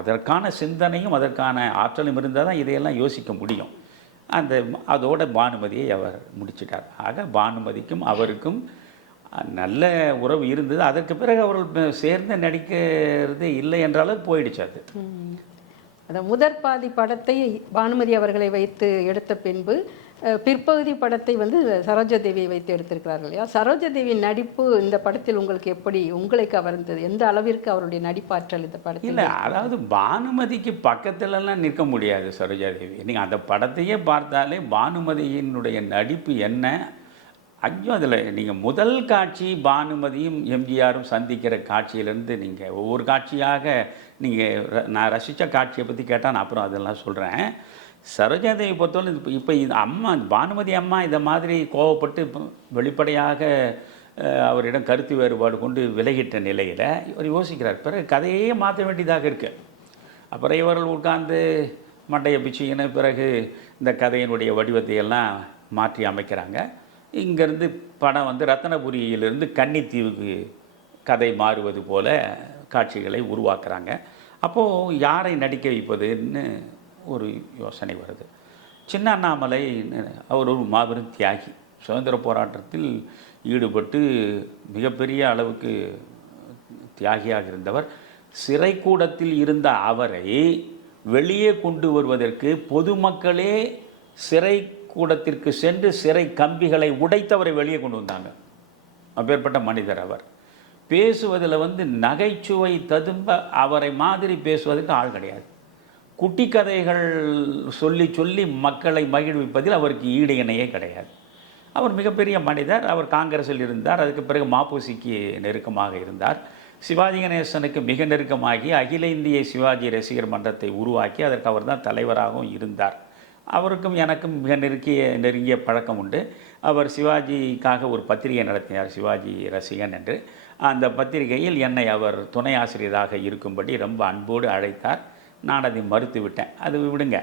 அதற்கான சிந்தனையும் அதற்கான ஆற்றலும் இருந்தால் தான் இதையெல்லாம் யோசிக்க முடியும். அதோட பானுமதியை அவர் முடிச்சிட்டார். ஆக பானுமதிக்கும் அவருக்கும் நல்ல உறவு இருந்தது. அதற்கு பிறகு அவர்கள் சேர்ந்து நடிக்கிறது இல்லை என்றாலும் போயிடுச்சு. அது அந்த முதற் பாதி படத்தை பானுமதி அவர்களை வைத்து எடுத்த பின்பு பிற்பகுதி படத்தை வந்து சரோஜாதேவியை வைத்து எடுத்திருக்கிறார்கள் இல்லையா? சரோஜாதேவியின் நடிப்பு இந்த படத்தில் உங்களுக்கு எப்படி உங்களை கவர்ந்தது? எந்த அளவிற்கு அவருடைய நடிப்பாற்றல் இந்த படத்தில்? இல்லை, அதாவது பானுமதிக்கு பக்கத்துலலாம் நிற்க முடியாது சரோஜாதேவி. நீங்கள் அந்த படத்தையே பார்த்தாலே பானுமதியினுடைய நடிப்பு என்ன ஐயோ! அதில் நீங்கள் முதல் காட்சி பானுமதியும் எம்ஜிஆரும் சந்திக்கிற காட்சியிலேருந்து நீங்கள் ஒவ்வொரு காட்சியாக நான் ரசித்த காட்சியை பற்றி கேட்டால் நான் அப்புறம் அதெல்லாம் சொல்கிறேன். சரோஜாதேவி பொறுத்தவரை இப்போ அம்மா பானுமதி அம்மா இந்த மாதிரி கோவப்பட்டு வெளிப்படையாக அவரிடம் கருத்து வேறுபாடு கொண்டு விலகிட்ட நிலையில் இவர் யோசிக்கிறார். பிறகு கதையே மாற்ற வேண்டியதாக இருக்குது. அப்புறம் இவர்கள் உட்கார்ந்து மண்டையை பிச்சுக்கின்னு பிறகு இந்த கதையினுடைய வடிவத்தை எல்லாம் மாற்றி அமைக்கிறாங்க. இங்கேருந்து படம் வந்து ரத்தனபுரியிலிருந்து கன்னித்தீவுக்கு கதை மாறுவது போல காட்சிகளை உருவாக்குறாங்க. அப்போது யாரை நடிக்க வைப்பதுன்னு ஒரு யோசனை வருது. சின்ன அண்ணாமலை அவர் ஒரு மாபெரும் தியாகி, சுதந்திர போராட்டத்தில் ஈடுபட்டு மிகப்பெரிய அளவுக்கு தியாகியாக இருந்தவர். சிறை கூடத்தில் இருந்த அவரை வெளியே கொண்டு வருவதற்கு பொதுமக்களே சிறை கூடத்திற்கு சென்று சிறை கம்பிகளை உடைத்தவரை வெளியே கொண்டு வந்தாங்க. அப்பேற்பட்ட மனிதர் அவர். பேசுவதில் வந்து நகைச்சுவை ததும்ப அவரை மாதிரி பேசுவதற்கு ஆள் கிடையாது. குட்டி கதைகள் சொல்லி சொல்லி மக்களை மகிழ்விப்பதில் அவருக்கு ஈடு இணையே கிடையாது. அவர் மிகப்பெரிய மனிதர். அவர் காங்கிரஸில் இருந்தார். அதுக்கு பிறகு மாப்போசிக்கு நெருக்கமாக இருந்தார். சிவாஜி கணேசனுக்கு மிக நெருக்கமாகி அகில இந்திய சிவாஜி ரசிகர் மன்றத்தை உருவாக்கி அதற்கு அவர் தான் தலைவராகவும் இருந்தார். அவருக்கும் எனக்கும் மிக நெருங்கிய பழக்கம் உண்டு. அவர் சிவாஜிக்காக ஒரு பத்திரிகை நடத்தினார், சிவாஜி ரசிகன் என்று. அந்த பத்திரிகையில் என்னை அவர் துணை ஆசிரியராக இருக்கும்படி ரொம்ப அன்போடு அழைத்தார். நான் அதை மறுத்து விட்டேன். அது விடுங்க.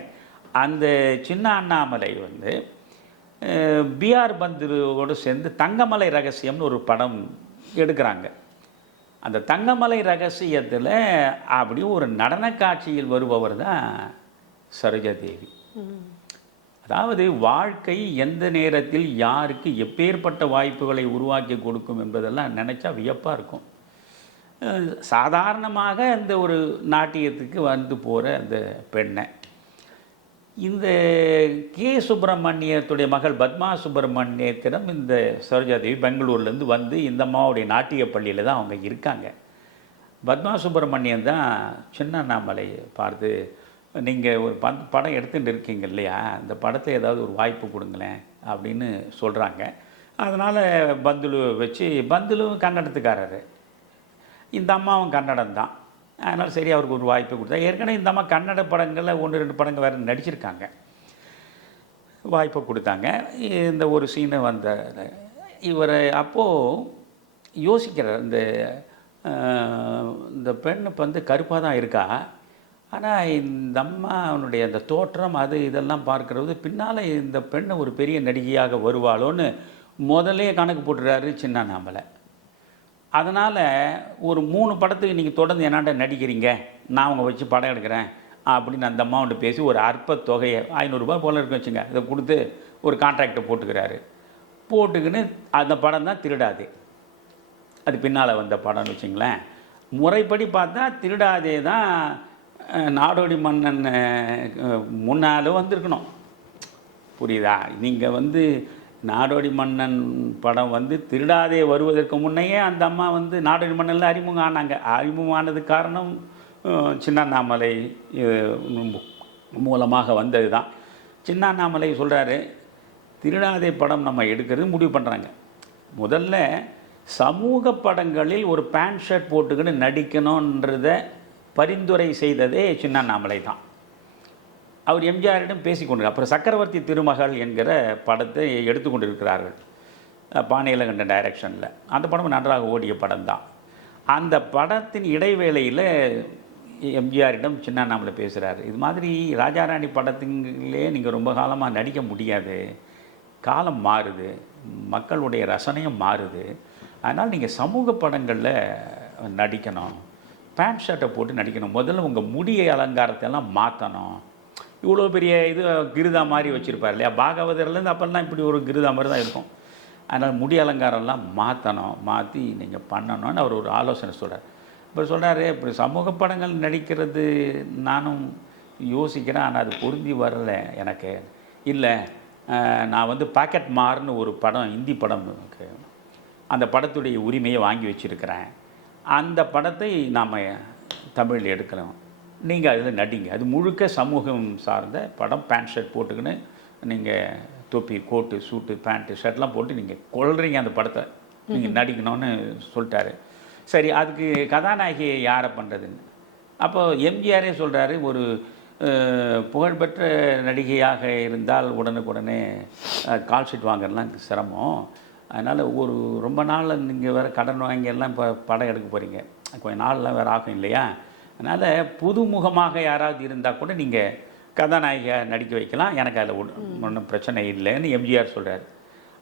அந்த சின்ன அண்ணாமலை வந்து பிஆர் பந்துவோடு சேர்ந்து தங்கமலை ரகசியம்னு ஒரு படம் எடுக்கிறாங்க. அந்த தங்கமலை ரகசியத்தில் அப்படியும் ஒரு நடன காட்சியில் வருபவர் தான் சரோஜாதேவி. அதாவது வாழ்க்கை எந்த நேரத்தில் யாருக்கு எப்பேற்பட்ட வாய்ப்புகளை உருவாக்கி கொடுக்கும் என்பதெல்லாம் நினச்சா வியப்பாக இருக்கும். சாதாரணமாக இந்த ஒரு நாட்டியத்துக்கு வந்து போகிற அந்த பெண்ணை இந்த கே சுப்பிரமணியத்துடைய மகள் பத்மா சுப்பிரமணியத்திடம் இந்த சரோஜாதேவி பெங்களூர்லேருந்து வந்து இந்த அம்மாவுடைய நாட்டிய பள்ளியில் தான் அவங்க இருக்காங்க. பத்மா சுப்பிரமணியன் தான் சின்ன அண்ணாமலை பார்த்து, நீங்கள் ஒரு படம் எடுத்துகிட்டு இருக்கீங்க இல்லையா, இந்த படத்தை ஏதாவது ஒரு வாய்ப்பு கொடுங்களேன் அப்படின்னு சொல்கிறாங்க. அதனால் பந்துலு வச்சு, பந்துலும் கன்னடத்துக்காரரு, இந்த அம்மாவும் கன்னடம் தான். அதனால் சரி அவருக்கு ஒரு வாய்ப்பு கொடுத்தா. ஏற்கனவே இந்த அம்மா கன்னட படங்களில் 1-2 படங்கள் வேறு நடிச்சிருக்காங்க. வாய்ப்பை கொடுத்தாங்க. இந்த ஒரு சீனை வந்த இவர் அப்போது யோசிக்கிறார், இந்த பெண் இப்போ வந்து கருப்பாக தான் இருக்கா, ஆனால் இந்த அம்மா அவனுடைய அந்த தோற்றம் அது இதெல்லாம் பார்க்குறது பின்னால் இந்த பெண்ணை ஒரு பெரிய நடிகையாக வருவாளோன்னு முதலே கணக்கு போட்டுறாரு சின்ன அண்ணாமலை. அதனால் ஒரு 3 படத்துக்கு நீங்கள் தொடர்ந்து என்னாண்ட நடிக்கிறீங்க, நான் அவங்க வச்சு படம் எடுக்கிறேன் அப்படின்னு அந்த அம்மாவோட பேசி ஒரு அற்ப தொகையை 500 ரூபாய் போல் இருக்கு வச்சுங்க, இதை கொடுத்து ஒரு கான்ட்ராக்டை போட்டுக்கிறாரு. போட்டுக்கின்னு அந்த படம் தான் திருடாதே. அது பின்னால் வந்த படம்னு வச்சுங்களேன். முறைப்படி பார்த்தா திருடாதே தான் நாடோடி மன்னன் முன்னால் வந்திருக்கணும். புரியுதா? நீங்கள் வந்து நாடோடி மன்னன் படம் வந்து திருடாதே வருவதற்கு முன்னையே அந்த அம்மா வந்து நாடோடி மன்னனில் அறிமுகம் ஆனாங்க. அறிமுகம் ஆனதுக்கு காரணம் சின்ன அண்ணாமலை மூலமாக வந்தது தான். சின்ன அண்ணாமலை சொல்கிறாரு, திருடாதே படம் நம்ம எடுக்கிறது முடிவு பண்ணுறாங்க. முதல்ல சமூக படங்களில் ஒரு பேண்ட் ஷர்ட் போட்டுக்கின்னு நடிக்கணுன்றத பரிந்துரை செய்ததே சின்ன அண்ணாமலை தான். அவர் எம்ஜிஆரிடம் பேசிக்கொண்டு அப்புறம் சக்கரவர்த்தி திருமகள் என்கிற படத்தை எடுத்துக்கொண்டிருக்கிறார்கள் பாணியலகண்டன் டைரக்ஷனில். அந்த படம் நன்றாக ஓடிய படம் தான். அந்த படத்தின் இடைவேளையில் எம்ஜிஆரிடம் சின்ன அண்ணாமலை பேசுகிறாரு, இது மாதிரி ராஜாராணி படத்திலே நீங்கள் ரொம்ப காலமாக நடிக்க முடியாது, காலம் மாறுது, மக்களுடைய ரசனையும் மாறுது, அதனால் நீங்கள் சமூக படங்களில் நடிக்கணும், பேண்ட் ஷர்ட்டை போட்டு நடிக்கணும், முதல்ல உங்கள் முடிய அலங்காரத்தை எல்லாம் மாற்றணும். இவ்வளோ பெரிய இது கிருதா மாதிரி வச்சுருப்பார் இல்லையா, பாகவதர்லேருந்து அப்போல்லாம் இப்படி ஒரு கிருதா மாதிரி தான் இருக்கும். அதனால் முடி அலங்காரம்லாம் மாற்றணும், மாற்றி நீங்கள் பண்ணணும்னு அவர் ஒரு ஆலோசனை சொல்கிறார். இப்போ சொல்கிறாரு, இப்படி சமூக படங்கள் நடிக்கிறது நானும் யோசிக்கிறேன், ஆனால் அது பொருந்தி வரலை எனக்கு. இல்லை, நான் வந்து பாக்கெட் மார்னு ஒரு படம், ஹிந்தி படம் எனக்கு, அந்த படத்துடைய உரிமையை வாங்கி வச்சுருக்கிறேன், அந்த படத்தை நாம் தமிழில் எடுக்கலாம், நீங்கள் அதில் நடிங்க, அது முழுக்க சமூகம் சார்ந்த படம், பேண்ட் ஷர்ட் போட்டுக்கின்னு நீங்கள் தொப்பி கோட்டு சூட்டு பேண்ட்டு ஷர்ட்லாம் போட்டு நீங்கள் கொள்றீங்க, அந்த படத்தை நீங்கள் நடிக்கணும்னு சொல்லிட்டாரு. சரி, அதுக்கு கதாநாயகி யாரை பண்ணுறதுன்னு அப்போ எம்ஜிஆரே சொல்கிறாரு, ஒரு புகழ்பெற்ற நடிகையாக இருந்தால் உடனுக்குடனே கால் ஷீட் வாங்குறதுலாம் சிரமம், அதனால் ஒரு ரொம்ப நாள் நீங்கள் வேறு கடன் வாங்கி எல்லாம் இப்போ படம் எடுக்க போகிறீங்க, கொஞ்சம் நாள்லாம் வேறு ஆகும் இல்லையா, அதனால் புதுமுகமாக யாராவது இருந்தால் கூட நீங்கள் கதாநாயகியாக நடிக்க வைக்கலாம், எனக்கு அதில் ஒன்றும் பிரச்சனை இல்லைன்னு எம்ஜிஆர் சொல்கிறார்.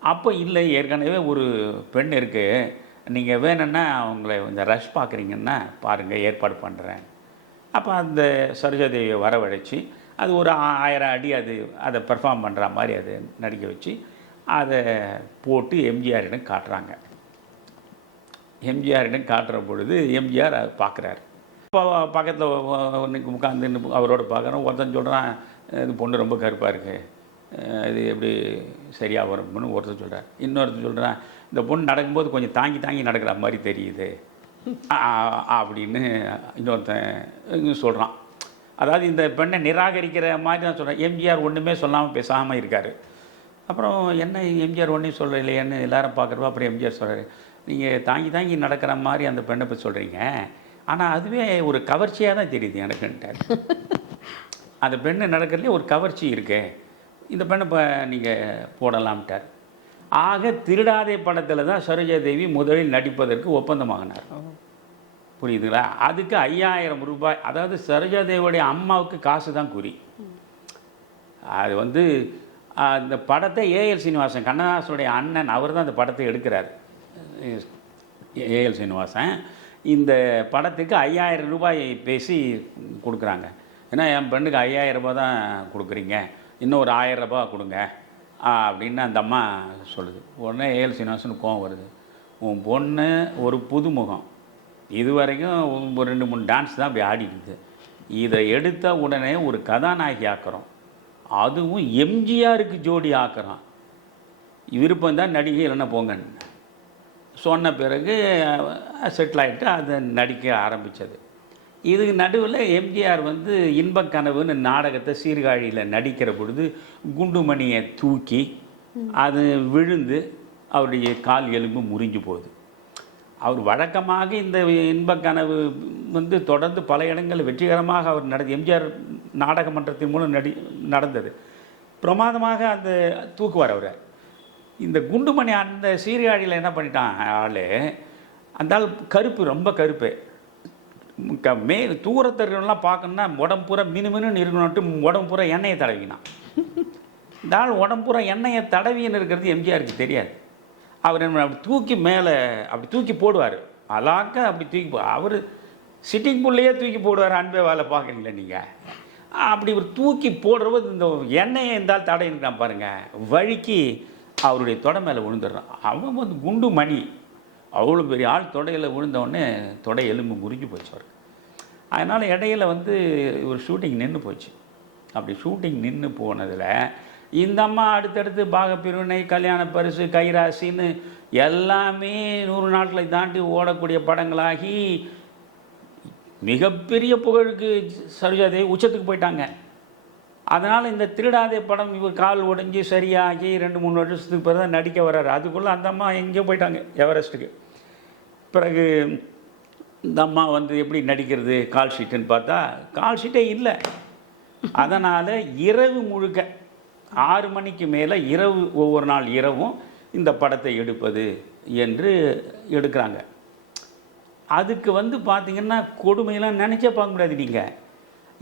அப்போ இல்லை, ஏற்கனவே ஒரு பெண் இருக்குது, நீங்கள் வேணும்னா அவங்கள இந்த ரஷ் பார்க்குறீங்கன்னா பாருங்கள், ஏற்பாடு பண்ணுறேன். அப்போ அந்த சரோஜாதேவியை வரவழைச்சி அது ஒரு 1000 அடி அதை பெர்ஃபார்ம் பண்ணுற மாதிரி அதை நடிக்க வச்சு அதை போட்டு எம்ஜிஆரிடம் காட்டுறாங்க. எம்ஜிஆரிடம் காட்டுற பொழுது எம்ஜிஆர் அதை பார்க்குறாரு. இப்போ பக்கத்தில் உட்காந்து அவரோட பார்க்குறோம். ஒருத்தன் சொல்கிறான், இது பொண்ணு ரொம்ப கருப்பாக இருக்குது, இது எப்படி சரியாக வரும்னு ஒருத்தர் சொல்கிறார். இன்னொருத்தர் சொல்கிறான், இந்த பொண்ணு நடக்கும்போது கொஞ்சம் தாங்கி தாங்கி நடக்கிற மாதிரி தெரியுது அப்படின்னு இன்னொருத்தன் சொல்கிறான். அதாவது இந்த பெண்ணை நிராகரிக்கிற மாதிரி தான் சொல்கிறேன். எம்ஜிஆர் ஒன்றுமே சொல்லாமல் பேசாமல் இருக்கார். அப்புறம் என்ன எம்ஜிஆர் ஒன்றும் சொல்லலையேன்னு எல்லாரும் பார்க்குறப்ப அப்புறம் எம்ஜிஆர் சொல்கிறாரு, நீங்கள் தாங்கி தாங்கி நடக்கிற மாதிரி அந்த பெண்ணை பற்றி சொல்கிறீங்க, ஆனால் அதுவே ஒரு கவர்ச்சியாக தான் தெரியுது எனக்குன்ட்டார். அந்த பெண்ணு நடக்கிறதுலே ஒரு கவர்ச்சி இருக்கு, இந்த பெண்ணை இப்போ நீங்கள் போடலாம்ட்டார். ஆக திருடாதே படத்தில் தான் சரோஜாதேவி முதலில் நடிப்பதற்கு ஒப்பந்தமாகினார். புரியுதுங்களா? அதுக்கு 5000 ரூபாய், அதாவது சரோஜாதேவியோடைய அம்மாவுக்கு காசு தான் குறி. அது வந்து அந்த படத்தை ஏஎல் சீனிவாசன், கண்ணதாசனுடைய அண்ணன், அவர் தான் அந்த படத்தை எடுக்கிறார். ஏஎல் சீனிவாசன் இந்த படத்துக்கு 5000 ரூபாய் பேசி கொடுக்குறாங்க. ஏன்னா என் பெண்ணுக்கு 5000 ரூபாய் தான் கொடுக்குறீங்க, இன்னும் ஒரு 1000 ரூபாய் கொடுங்க அப்படின்னு அந்த அம்மா சொல்லுது. உடனே ஏஎல் சீனிவாசனுக்கு கோவம் வருது. உன் பொண்ணு ஒரு புதுமுகம், இது வரைக்கும் ஒரு 2-3 டான்ஸ் தான் அப்படி ஆடிடுது, இதை எடுத்த உடனே ஒரு கதாநாயகி ஆக்குறோம், அதுவும் எம்ஜிஆருக்கு ஜோடி ஆக்குறோம், விருப்பம் தான் நடிகை இல்லைன்னா போங்கன்னு சொன்ன பிறகு செட்டில் ஆகிட்டு அதை நடிக்க ஆரம்பித்தது. இதுக்கு நடுவில் எம்ஜிஆர் வந்து இன்பக்கனவுன்னு நாடகத்தை சீர்காழியில் நடிக்கிற பொழுது குண்டுமணியை தூக்கி அது விழுந்து அவருடைய கால் எலும்பு முறிஞ்சு போகுது. அவர் வழக்கமாக இந்த இன்பக்கனவு வந்து தொடர்ந்து பல இடங்களில் வெற்றிகரமாக அவர் எம்ஜிஆர் நாடக மன்றத்தின் மூலம் நடந்தது. பிரமாதமாக அந்த தூக்குவார் அவரை. இந்த குண்டுமணி அந்த சீர்காழியில் என்ன பண்ணிட்டான் ஆள், அந்த ஆள் கருப்பு, ரொம்ப கருப்பு, தூரத்தர்கள்லாம் பார்க்கணுன்னா உடம்புற மினுமின்னு இருக்கணும்ட்டு உடம்புற எண்ணெயை தடவினான். இந்த ஆள் உடம்புற எண்ணெயை தடவின்னு இருக்கிறது எம்ஜிஆருக்கு தெரியாது. அவர் என்ன அப்படி தூக்கி மேலே அப்படி தூக்கி போடுவார், அலாக்க அப்படி தூக்கி அவர் சிட்டிங் புள்ளையே தூக்கி போடுவார். அன்பே வேலை பார்க்குறீங்களா நீங்கள், அப்படி ஒரு தூக்கி போடுறது இந்த எண்ணெயை இருந்தால் தடையின்றான் பாருங்கள், வழுக்கி அவருடைய தொடை மேலே விழுந்துடுறான். அவன் வந்து குண்டு மணி, அவ்வளோ பெரிய ஆள் தொடையில் விழுந்தவுடனே தொடை எலும்பு முறிஞ்சு போச்சு அவருக்கு. அதனால் இடையில வந்து ஒரு ஷூட்டிங் நின்று போச்சு. அப்படி ஷூட்டிங் நின்று போனதில் இந்த அம்மா அடுத்தடுத்து பாகப்பிரிவினை, கல்யாண பரிசு, கைராசின்னு எல்லாமே 100 நாட்களை தாண்டி ஓடக்கூடிய படங்களாகி மிகப்பெரிய புகழுக்கு சரோஜாதேவி உச்சத்துக்கு போயிட்டாங்க. அதனால் இந்த திருடாதே படம் இவர் கால் உடைஞ்சி சரியாகி 2-3 வருஷத்துக்கு பிறகு தான் நடிக்க வர்றாரு. அதுக்குள்ளே அந்த அம்மா எங்கேயோ போயிட்டாங்க, எவரெஸ்ட்டுக்கு. பிறகு இந்த அம்மா வந்து எப்படி நடிக்கிறது, கால் ஷீட்டுன்னு பார்த்தா கால் ஷீட்டே இல்லை. அதனால் இரவு முழுக்க 6 மணிக்கு மேலே இரவு, ஒவ்வொரு நாள் இரவும் இந்த படத்தை எடுப்பது என்று எடுக்கிறாங்க. அதுக்கு வந்து பார்த்திங்கன்னா கொடுமையெல்லாம் நினச்சே பார்க்க முடியாது. நீங்கள்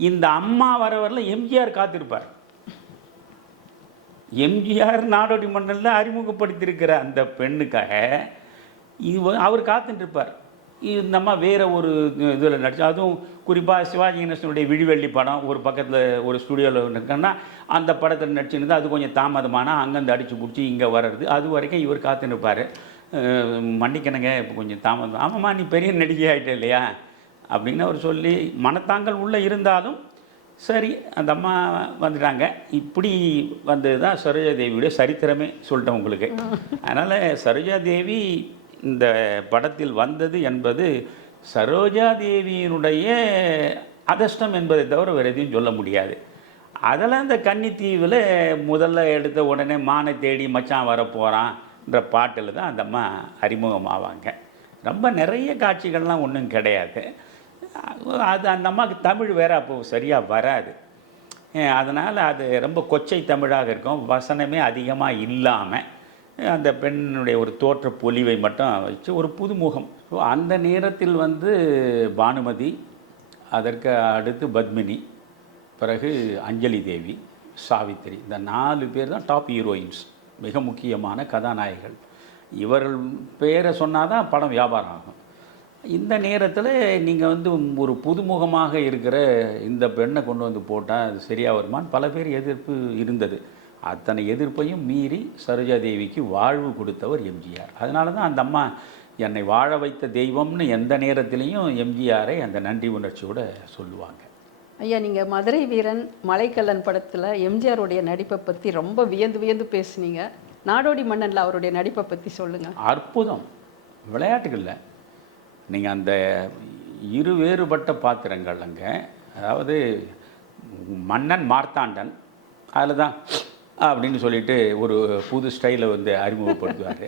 இந்த அம்மா வரவரில் எம்ஜிஆர் காத்திருப்பார். எம்ஜிஆர் நாடோடி மன்னனில் அறிமுகப்படுத்தியிருக்கிற அந்த பெண்ணுக்காக அவர் காத்துட்டுருப்பார். இந்த அம்மா வேறு ஒரு இதில் நடிச்சு, அதுவும் குறிப்பாக சிவாஜி கணேசனுடைய விழிவெள்ளி படம் ஒரு பக்கத்தில் ஒரு ஸ்டுடியோவில் இருக்குன்னா அந்த படத்தில் நடிச்சுருந்து அது கொஞ்சம் தாமதமானால் அங்கேருந்து அடித்து பிடிச்சி இங்கே வர்றது, அது வரைக்கும் இவர் காத்துன்னுப்பார். மன்னிக்கணுங்க இப்போ கொஞ்சம் தாமதம், ஆமாம்மா நீ பெரிய நடிகை ஆகிட்டே இல்லையா அப்படின்னு அவர் சொல்லி மனத்தாங்கள் உள்ளே இருந்தாலும் சரி அந்த அம்மா வந்துட்டாங்க. இப்படி வந்தது தான் சரோஜாதேவியுடைய சரித்திரமே சொல்லிட்டேன் உங்களுக்கு. அதனால் சரோஜாதேவி இந்த படத்தில் வந்தது என்பது சரோஜாதேவியினுடைய அதிர்ஷ்டம் என்பதை தவிர வேறு எதையும் சொல்ல முடியாது. அதில் அந்த கன்னித்தீவில் முதல்ல எடுத்த உடனே மானை தேடி மச்சான் வரப்போகிறான்ற பாட்டில் தான் அந்த அம்மா அறிமுகமாவாங்க. ரொம்ப நிறைய காட்சிகள்லாம் ஒன்றும் கிடையாது. அது அந்த அம்மாவுக்கு தமிழ் வேறு அப்போ சரியாக வராது. அதனால் அது ரொம்ப கொச்சை தமிழாக இருக்கும், வசனமே அதிகமாக இல்லாமல் அந்த பெண்ணுடைய ஒரு தோற்ற பொலிவை மட்டும் வச்சு ஒரு புதுமுகம். அந்த நேரத்தில் வந்து பானுமதி, அதற்கு அடுத்து பத்மினி, பிறகு அஞ்சலி தேவி, சாவித்திரி, இந்த 4 பேர் தான் டாப் ஹீரோயின்ஸ், மிக முக்கியமான கதாநாயகிகள். இவர்கள் பேரை சொன்னால் தான் படம் வியாபாரம் ஆகும். இந்த நேரத்தில் நீங்கள் வந்து ஒரு புதுமுகமாக இருக்கிற இந்த பெண்ணை கொண்டு வந்து போட்டால் அது சரியாக வருமானு பல பேர் எதிர்ப்பு இருந்தது. அத்தனை எதிர்ப்பையும் மீறி சரோஜாதேவிக்கு வாழ்வு கொடுத்தவர் எம்ஜிஆர். அதனால தான் அந்த அம்மா என்னை வாழ வைத்த தெய்வம்னு எந்த நேரத்திலையும் எம்ஜிஆரை அந்த நன்றி உணர்ச்சியோடு சொல்லுவாங்க. ஐயா, நீங்கள் மதுரை வீரன், மலைக்கல்லன் படத்தில் எம்ஜிஆருடைய நடிப்பை பற்றி ரொம்ப வியந்து பேசுனீங்க. நாடோடி மன்னனில் அவருடைய நடிப்பை பற்றி சொல்லுங்கள். அற்புதம். விளையாட்டுகளில் நீங்கள் அந்த இரு வேறுபட்ட பாத்திரங்கள் அங்கே, அதாவது மன்னன் மார்த்தாண்டன், அதில் தான் அப்படின்னு சொல்லிட்டு ஒரு புது ஸ்டைலை வந்து அறிமுகப்படுத்துவார்.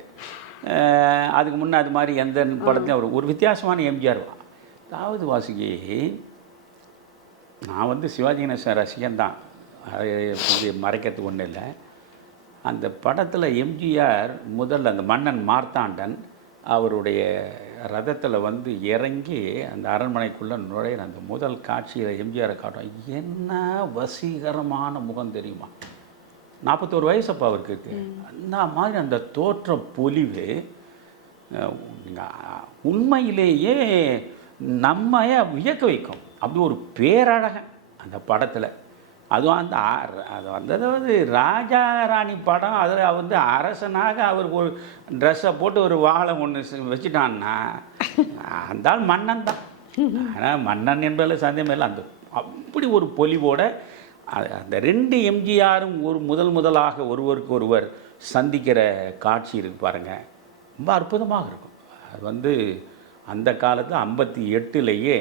அதுக்கு முன்னே அது மாதிரி எந்த படத்துலையும் ஒரு வித்தியாசமான எம்ஜிஆர். அதாவது வாசுகி, நான் வந்து சிவாஜி கணேசன் ரசிகன் தான், அது மறைக்கிறதுக்கு ஒன்றும் இல்லை. அந்த படத்தில் எம்ஜிஆர் முதல்ல அந்த மன்னன் மார்த்தாண்டன் அவருடைய ரதத்தில் வந்து இறங்கி அந்த அரண்மனைக்குள்ளே நுழையிற அந்த முதல் காட்சியில் எம்ஜிஆரை காட்டும். என்ன வசீகரமான முகம் தெரியுமா? 41 வயசு அப்போ அவருக்கு இருக்கு. அந்த மாதிரி அந்த தோற்ற பொலிவு உண்மையிலேயே நம்ம வியக்க வைக்கும். அப்படி ஒரு பேரழகன் அந்த படத்தில். அதுவும் அது அதாவது ராஜா ராணி படம். அதில் வந்து அரசனாக அவர் ஒரு ட்ரெஸ்ஸை போட்டு ஒரு வாழை ஒன்று வச்சுட்டான்னா அந்த ஆள் மன்னன் தான். ஆனால் மன்னன் என்பதில் சந்தேகம் இல்லை. அந்த அப்படி ஒரு பொலிவோட அந்த 2 எம்ஜிஆரும் முதலாக ஒருவருக்கு ஒருவர் சந்திக்கிற காட்சி இருக்கு பாருங்கள், ரொம்ப அற்புதமாக இருக்கும். அது வந்து அந்த காலத்தில் 58லேயே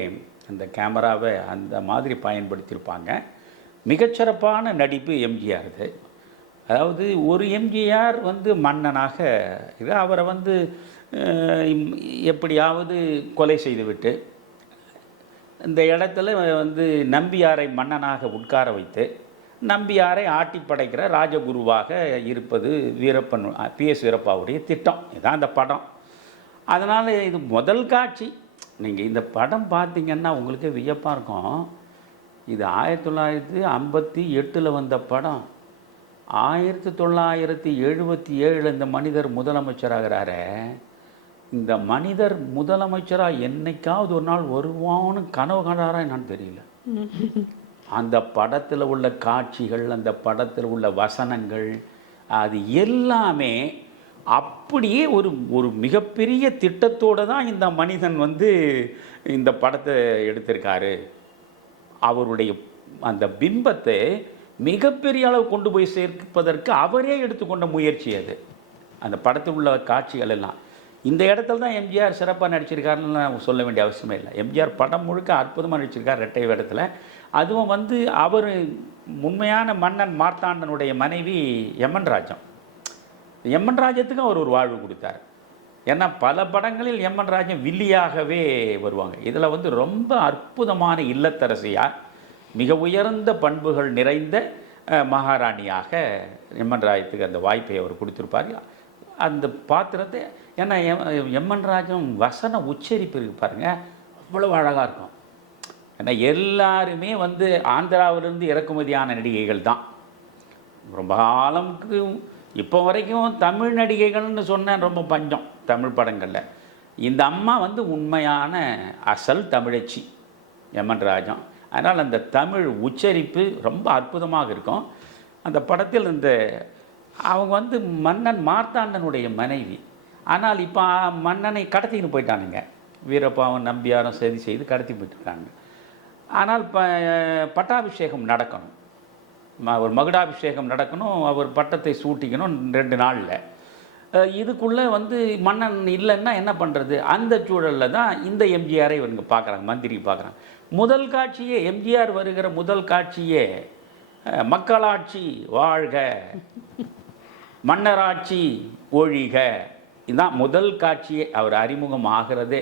அந்த கேமராவை அந்த மாதிரி பயன்படுத்தியிருப்பாங்க. மிகச்சிறப்பான நடிப்பு எம்ஜிஆர். இது அதாவது ஒரு எம்ஜிஆர் வந்து மன்னனாக அவரை வந்து எப்படியாவது கொலை செய்துவிட்டு இந்த இடத்துல வந்து நம்பியாரை மன்னனாக உட்கார வைத்து நம்பியாரை ஆட்டி படைக்கிற ராஜகுருவாக இருப்பது வீரப்பன் PS வீரப்பாவுடைய திட்டம். இதுதான் அந்த படம். அதனால் இது முதல் காட்சி. நீங்கள் இந்த படம் பார்த்தீங்கன்னா உங்களுக்கு வியப்பாக இருக்கும். இது 1958 வந்த படம். 1977 இந்த மனிதர் முதலமைச்சராகிறாரு. இந்த மனிதர் முதலமைச்சராக என்னைக்காவது ஒரு நாள் வருவான்னு கனவு கண்டாரா என்னன்னு தெரியல. அந்த படத்தில் உள்ள காட்சிகள், அந்த படத்தில் உள்ள வசனங்கள், அது எல்லாமே அப்படியே ஒரு மிகப்பெரிய திட்டத்தோடு தான் இந்த மனிதன் வந்து இந்த படத்தை எடுத்திருக்காரு. அவருடைய அந்த பிம்பத்தை மிகப்பெரிய அளவு கொண்டு போய் சேர்ப்பதற்கு அவரே எடுத்துக்கொண்ட முயற்சி அது. அந்த படத்தில் உள்ள காட்சிகள் எல்லாம் இந்த இடத்துல தான் எம்ஜிஆர் சிறப்பாக நடிச்சிருக்காருன்னு நான் சொல்ல வேண்டிய அவசியமே இல்லை. எம்ஜிஆர் படம் முழுக்க அற்புதமாக நடிச்சிருக்கார் ரெட்டை வேடத்தில். அதுவும் வந்து அவர் உண்மையான மன்னன் மார்த்தாண்டனுடைய மனைவி எம்என் ராஜம். எம்என் ராஜத்துக்கும் அவர் ஒரு வாழ்வு கொடுத்தார். ஏன்னா பல படங்களில் எம்என் ராஜம் வில்லியாகவே வருவாங்க. இதில் வந்து ரொம்ப அற்புதமான இல்லத்தரசியாக மிக உயர்ந்த பண்புகள் நிறைந்த மகாராணியாக எம்என் ராஜத்துக்கு அந்த வாய்ப்பை அவர் கொடுத்துருப்பார். அந்த பாத்திரத்தை ஏன்னா எம்என் ராஜம் வசன உச்சரிப்பு இருக்கு பாருங்கள், அவ்வளவு அழகாக இருக்கும். ஏன்னா எல்லாருமே வந்து ஆந்திராவிலிருந்து இறக்குமதியான நடிகைகள் தான். ரொம்ப காலமுக்கு இப்போ வரைக்கும் தமிழ் நடிகைகள்னு சொன்னேன் ரொம்ப பஞ்சம் தமிழ் படங்களில். இந்த அம்மா வந்து உண்மையான அசல் தமிழச்சி எம்என் ராஜம். அதனால் அந்த தமிழ் உச்சரிப்பு ரொம்ப அற்புதமாக இருக்கும். அந்த படத்தில் இந்த அவங்க வந்து மன்னன் மார்த்தாண்டனுடைய மனைவி. ஆனால் இப்போ மன்னனை கடத்தின்னு போயிட்டானுங்க. வீரப்பாவும் நம்பியாரும் சதி செய்து கடத்தி போயிட்டுருக்காங்க. ஆனால் பட்டாபிஷேகம் நடக்கணும், ஒரு மகுடாபிஷேகம் நடக்கணும், அவர் பட்டத்தை சூட்டிக்கணும் 2 நாளில். இதுக்குள்ளே வந்து மன்னன் இல்லைன்னா என்ன பண்ணுறது? அந்த சூழலில் தான் இந்த எம்ஜிஆரை இவங்க பார்க்குறாங்க, மந்திரி பார்க்குறாங்க. முதல் காட்சியே எம்ஜிஆர் வருகிற முதல் காட்சியே மக்களாட்சி வாழ்க மன்னராட்சி ஒழிக, இதுதான் முதல் காட்சியே அவர் அறிமுகம் ஆகிறதே.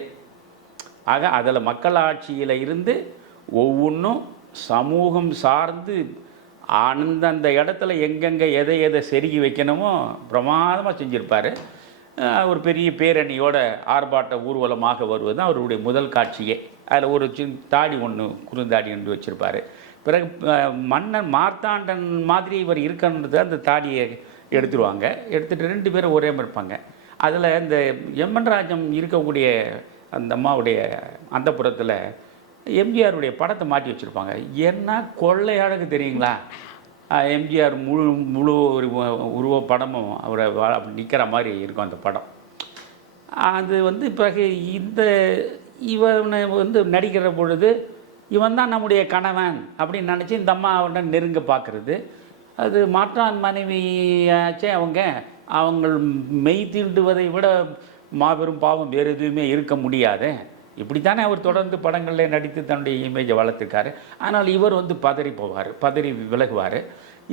ஆக அதில் மக்களாட்சியில் இருந்து ஒவ்வொன்றும் சமூகம் சார்ந்து அந்தந்த இடத்துல எங்கெங்கே எதை செருகி வைக்கணுமோ பிரமாதமாக செஞ்சுருப்பார். ஒரு பெரிய பேரணியோட ஆர்ப்பாட்ட ஊர்வலமாக வருவது தான் அவருடைய முதல் காட்சியே. அதில் ஒரு தாடி ஒன்று குறுந்தாடி ஒன்று வச்சுருப்பார். பிறகு மன்னன் மார்த்தாண்டன் மாதிரி இவர் இருக்கன்றது அந்த தாடியை எடுத்துருவாங்க. எடுத்துகிட்டு 2 பேரும் ஒரே மாதிரி இருப்பாங்க. அதில் இந்த எம்என் ராஜம் இருக்கக்கூடிய அந்த அம்மாவுடைய அந்த புறத்தில் எம்ஜிஆருடைய படத்தை மாட்டி வச்சுருப்பாங்க. என்ன கொள்ளை அழகு தெரியுங்களா? எம்ஜிஆர் முழு ஒரு உருவ படமும் அவரை நிற்கிற மாதிரி இருக்கும் அந்த படம். அது வந்து பிறகு இவனை வந்து நடிக்கிற பொழுது இவன் தான் நம்முடைய கணவன் அப்படின்னு நினச்சி இந்த அம்மா அவனை நெருங்க பார்க்குறது. அது மாற்றான் மனைவியாச்சே அவங்கள் மெய் தீண்டுவதை விட மாபெரும் பாவம் வேறு எதுவுமே இருக்க முடியாது. இப்படித்தானே அவர் தொடர்ந்து படங்களில் நடித்து தன்னுடைய இமேஜை வளர்த்துருக்காரு. ஆனால் இவர் வந்து பதறி போவார், பதறி விலகுவார்.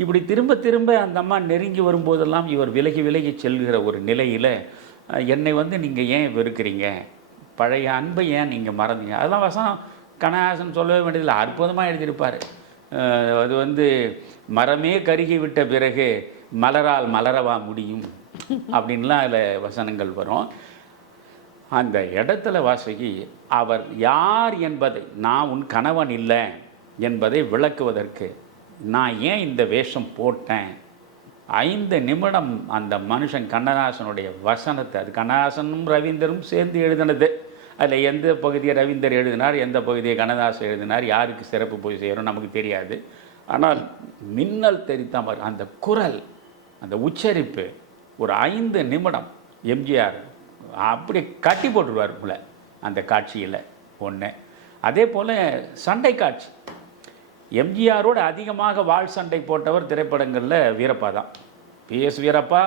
இப்படி திரும்ப திரும்ப அந்த அம்மா நெருங்கி வரும்போதெல்லாம் இவர் விலகி செல்கிற ஒரு நிலையில் என்னை வந்து நீங்கள் ஏன் வெறுக்கிறீங்க, பழைய அன்பை ஏன் நீங்கள் மறந்தீங்க? அதெல்லாம் வசனம் கண்ணதாசன் சொல்லவே வேண்டியதில்லை, அற்புதமாக எழுதியிருப்பார். அது வந்து மரமே கருகி விட்ட பிறகு மலரால் மலரவா முடியும் அப்படின்லாம் அதில் வசனங்கள் வரும். அந்த இடத்துல வாசகி அவர் யார் என்பதை, நான் உன் கணவன் இல்லை என்பதை விளக்குவதற்கு நான் ஏன் இந்த வேஷம் போட்டேன் 5 நிமிடம் அந்த மனுஷன் கண்ணதாசனுடைய வசனத்தை, அது கண்ணதாசனும் ரவீந்தரும் சேர்ந்து எழுதினது. அதில் எந்த பகுதியை ரவீந்தர் எழுதினார், எந்த பகுதியை கண்ணதாசன் எழுதினார், யாருக்கு சிறப்பு போய் சேரும் நமக்கு தெரியாது. ஆனால் மின்னல் தெரித்தாம அந்த குரல், அந்த உச்சரிப்பு, ஒரு 5 நிமிடம் எம்ஜிஆர் அப்படி கட்டி போட்டுருவார் போல அந்த காட்சியில் ஒன்று. அதே போல் சண்டை காட்சி, எம்ஜிஆரோடு அதிகமாக வாள் சண்டை போட்டவர் திரைப்படங்களில் வீரப்பா தான். PS வீரப்பா,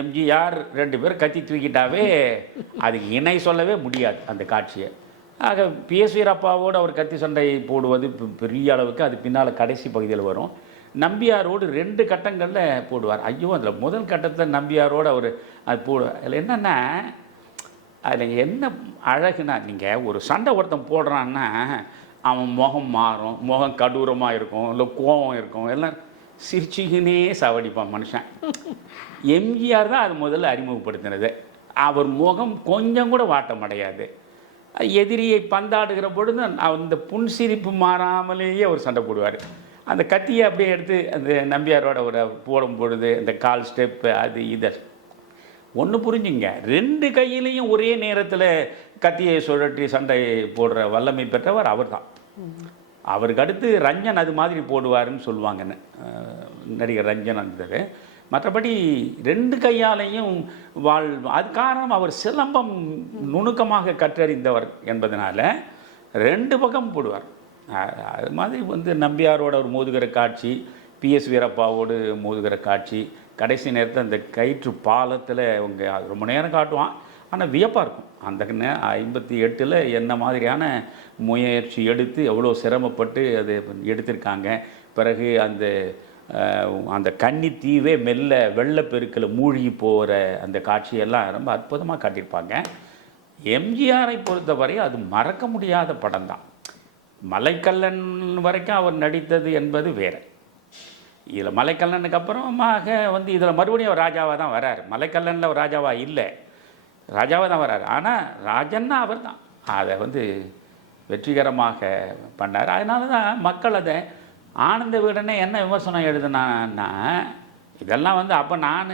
எம்ஜிஆர் 2 பேர் கத்தி தூக்கிட்டாவே அதுக்கு இணை சொல்லவே முடியாது அந்த காட்சியை. ஆக PS வீரப்பாவோடு அவர் கத்தி சண்டை போடுவது பெரிய அளவுக்கு அது பின்னால் கடைசி பகுதியில் வரும். நம்பியாரோடு 2 கட்டங்களில் போடுவார். ஐயோ, அதில் முதல் கட்டத்தில் நம்பியாரோடு அவர் அது போடுவார். அதில் என்னென்னா, அதில் என்ன அழகுனா, நீங்கள் ஒரு சண்டை ஒருத்தன் போடுறான்னா அவன் முகம் மாறும், முகம் கடூரமாக இருக்கும், இல்லை கோபம் இருக்கும், எல்லாம் சிரிச்சுக்கினே சாவடிப்பான் மனுஷன். எம்ஜிஆர் தான் அது முதல்ல அறிமுகப்படுத்தினது. அவர் முகம் கொஞ்சம் கூட வாட்டம் அடையாது. எதிரியை பந்தாடுகிற பொழுது அந்த புன்சிரிப்பு மாறாமலேயே அவர் சண்டை போடுவார். அந்த கத்தியை அப்படியே எடுத்து அந்த நம்பியாரோட ஒரு போடும் பொழுது அந்த கால் ஸ்டெப்பு அது இதை ஒன்று புரிஞ்சுங்க, 2 கையிலையும் ஒரே நேரத்தில் கத்தியை சுழற்றி சண்டை போடுற வல்லமை பெற்றவர் அவர் தான். அவருக்கு அடுத்து ரஞ்சன் அது மாதிரி போடுவாருன்னு சொல்லுவாங்கன்னு, நடிகர் ரஞ்சன் இருந்தது. மற்றபடி 2 கையாலையும் அது காரணம் அவர் சிலம்பம் நுணுக்கமாக கற்றறிந்தவர் என்பதனால 2 பக்கம் போடுவார். அது மாதிரி நம்பியாரோட ஒரு மோதுகிற காட்சி, PS வீரப்பாவோடு மோதுகிற காட்சி, கடைசி நேரத்தில் அந்த கயிற்று பாலத்தில் அவங்க ரொம்ப நேரம் காட்டுவான். ஆனால் வியப்பாக இருக்கும். அந்த 58 என்ன மாதிரியான முயற்சி எடுத்து எவ்வளோ சிரமப்பட்டு அது எடுத்திருக்காங்க. பிறகு அந்த கன்னி தீவே மெல்ல வெள்ளப்பெருக்கில் மூழ்கி போகிற அந்த காட்சியெல்லாம் ரொம்ப அற்புதமாக காட்டியிருப்பாங்க. எம்ஜிஆரை பொறுத்தவரை அது மறக்க முடியாத படம் தான். மலைக்கல்லன் வரைக்கும் அவர் நடித்தது என்பது வேறு. இதில் மலைக்கல்லனுக்கு அப்புறமாக இதில் மறுபடியும் அவர் ராஜாவாக தான் வரார். மலைக்கல்லனில் அவர் ராஜாவாக இல்லை, ராஜாவாக தான் வரார். ஆனால் ராஜன்னா அவர் தான் அதை வெற்றிகரமாக பண்ணார். அதனால தான் மக்கள் அதை ஆனந்த விகடனே என்ன விமர்சனம் எழுதுனான்னா, இதெல்லாம் அப்போ நான்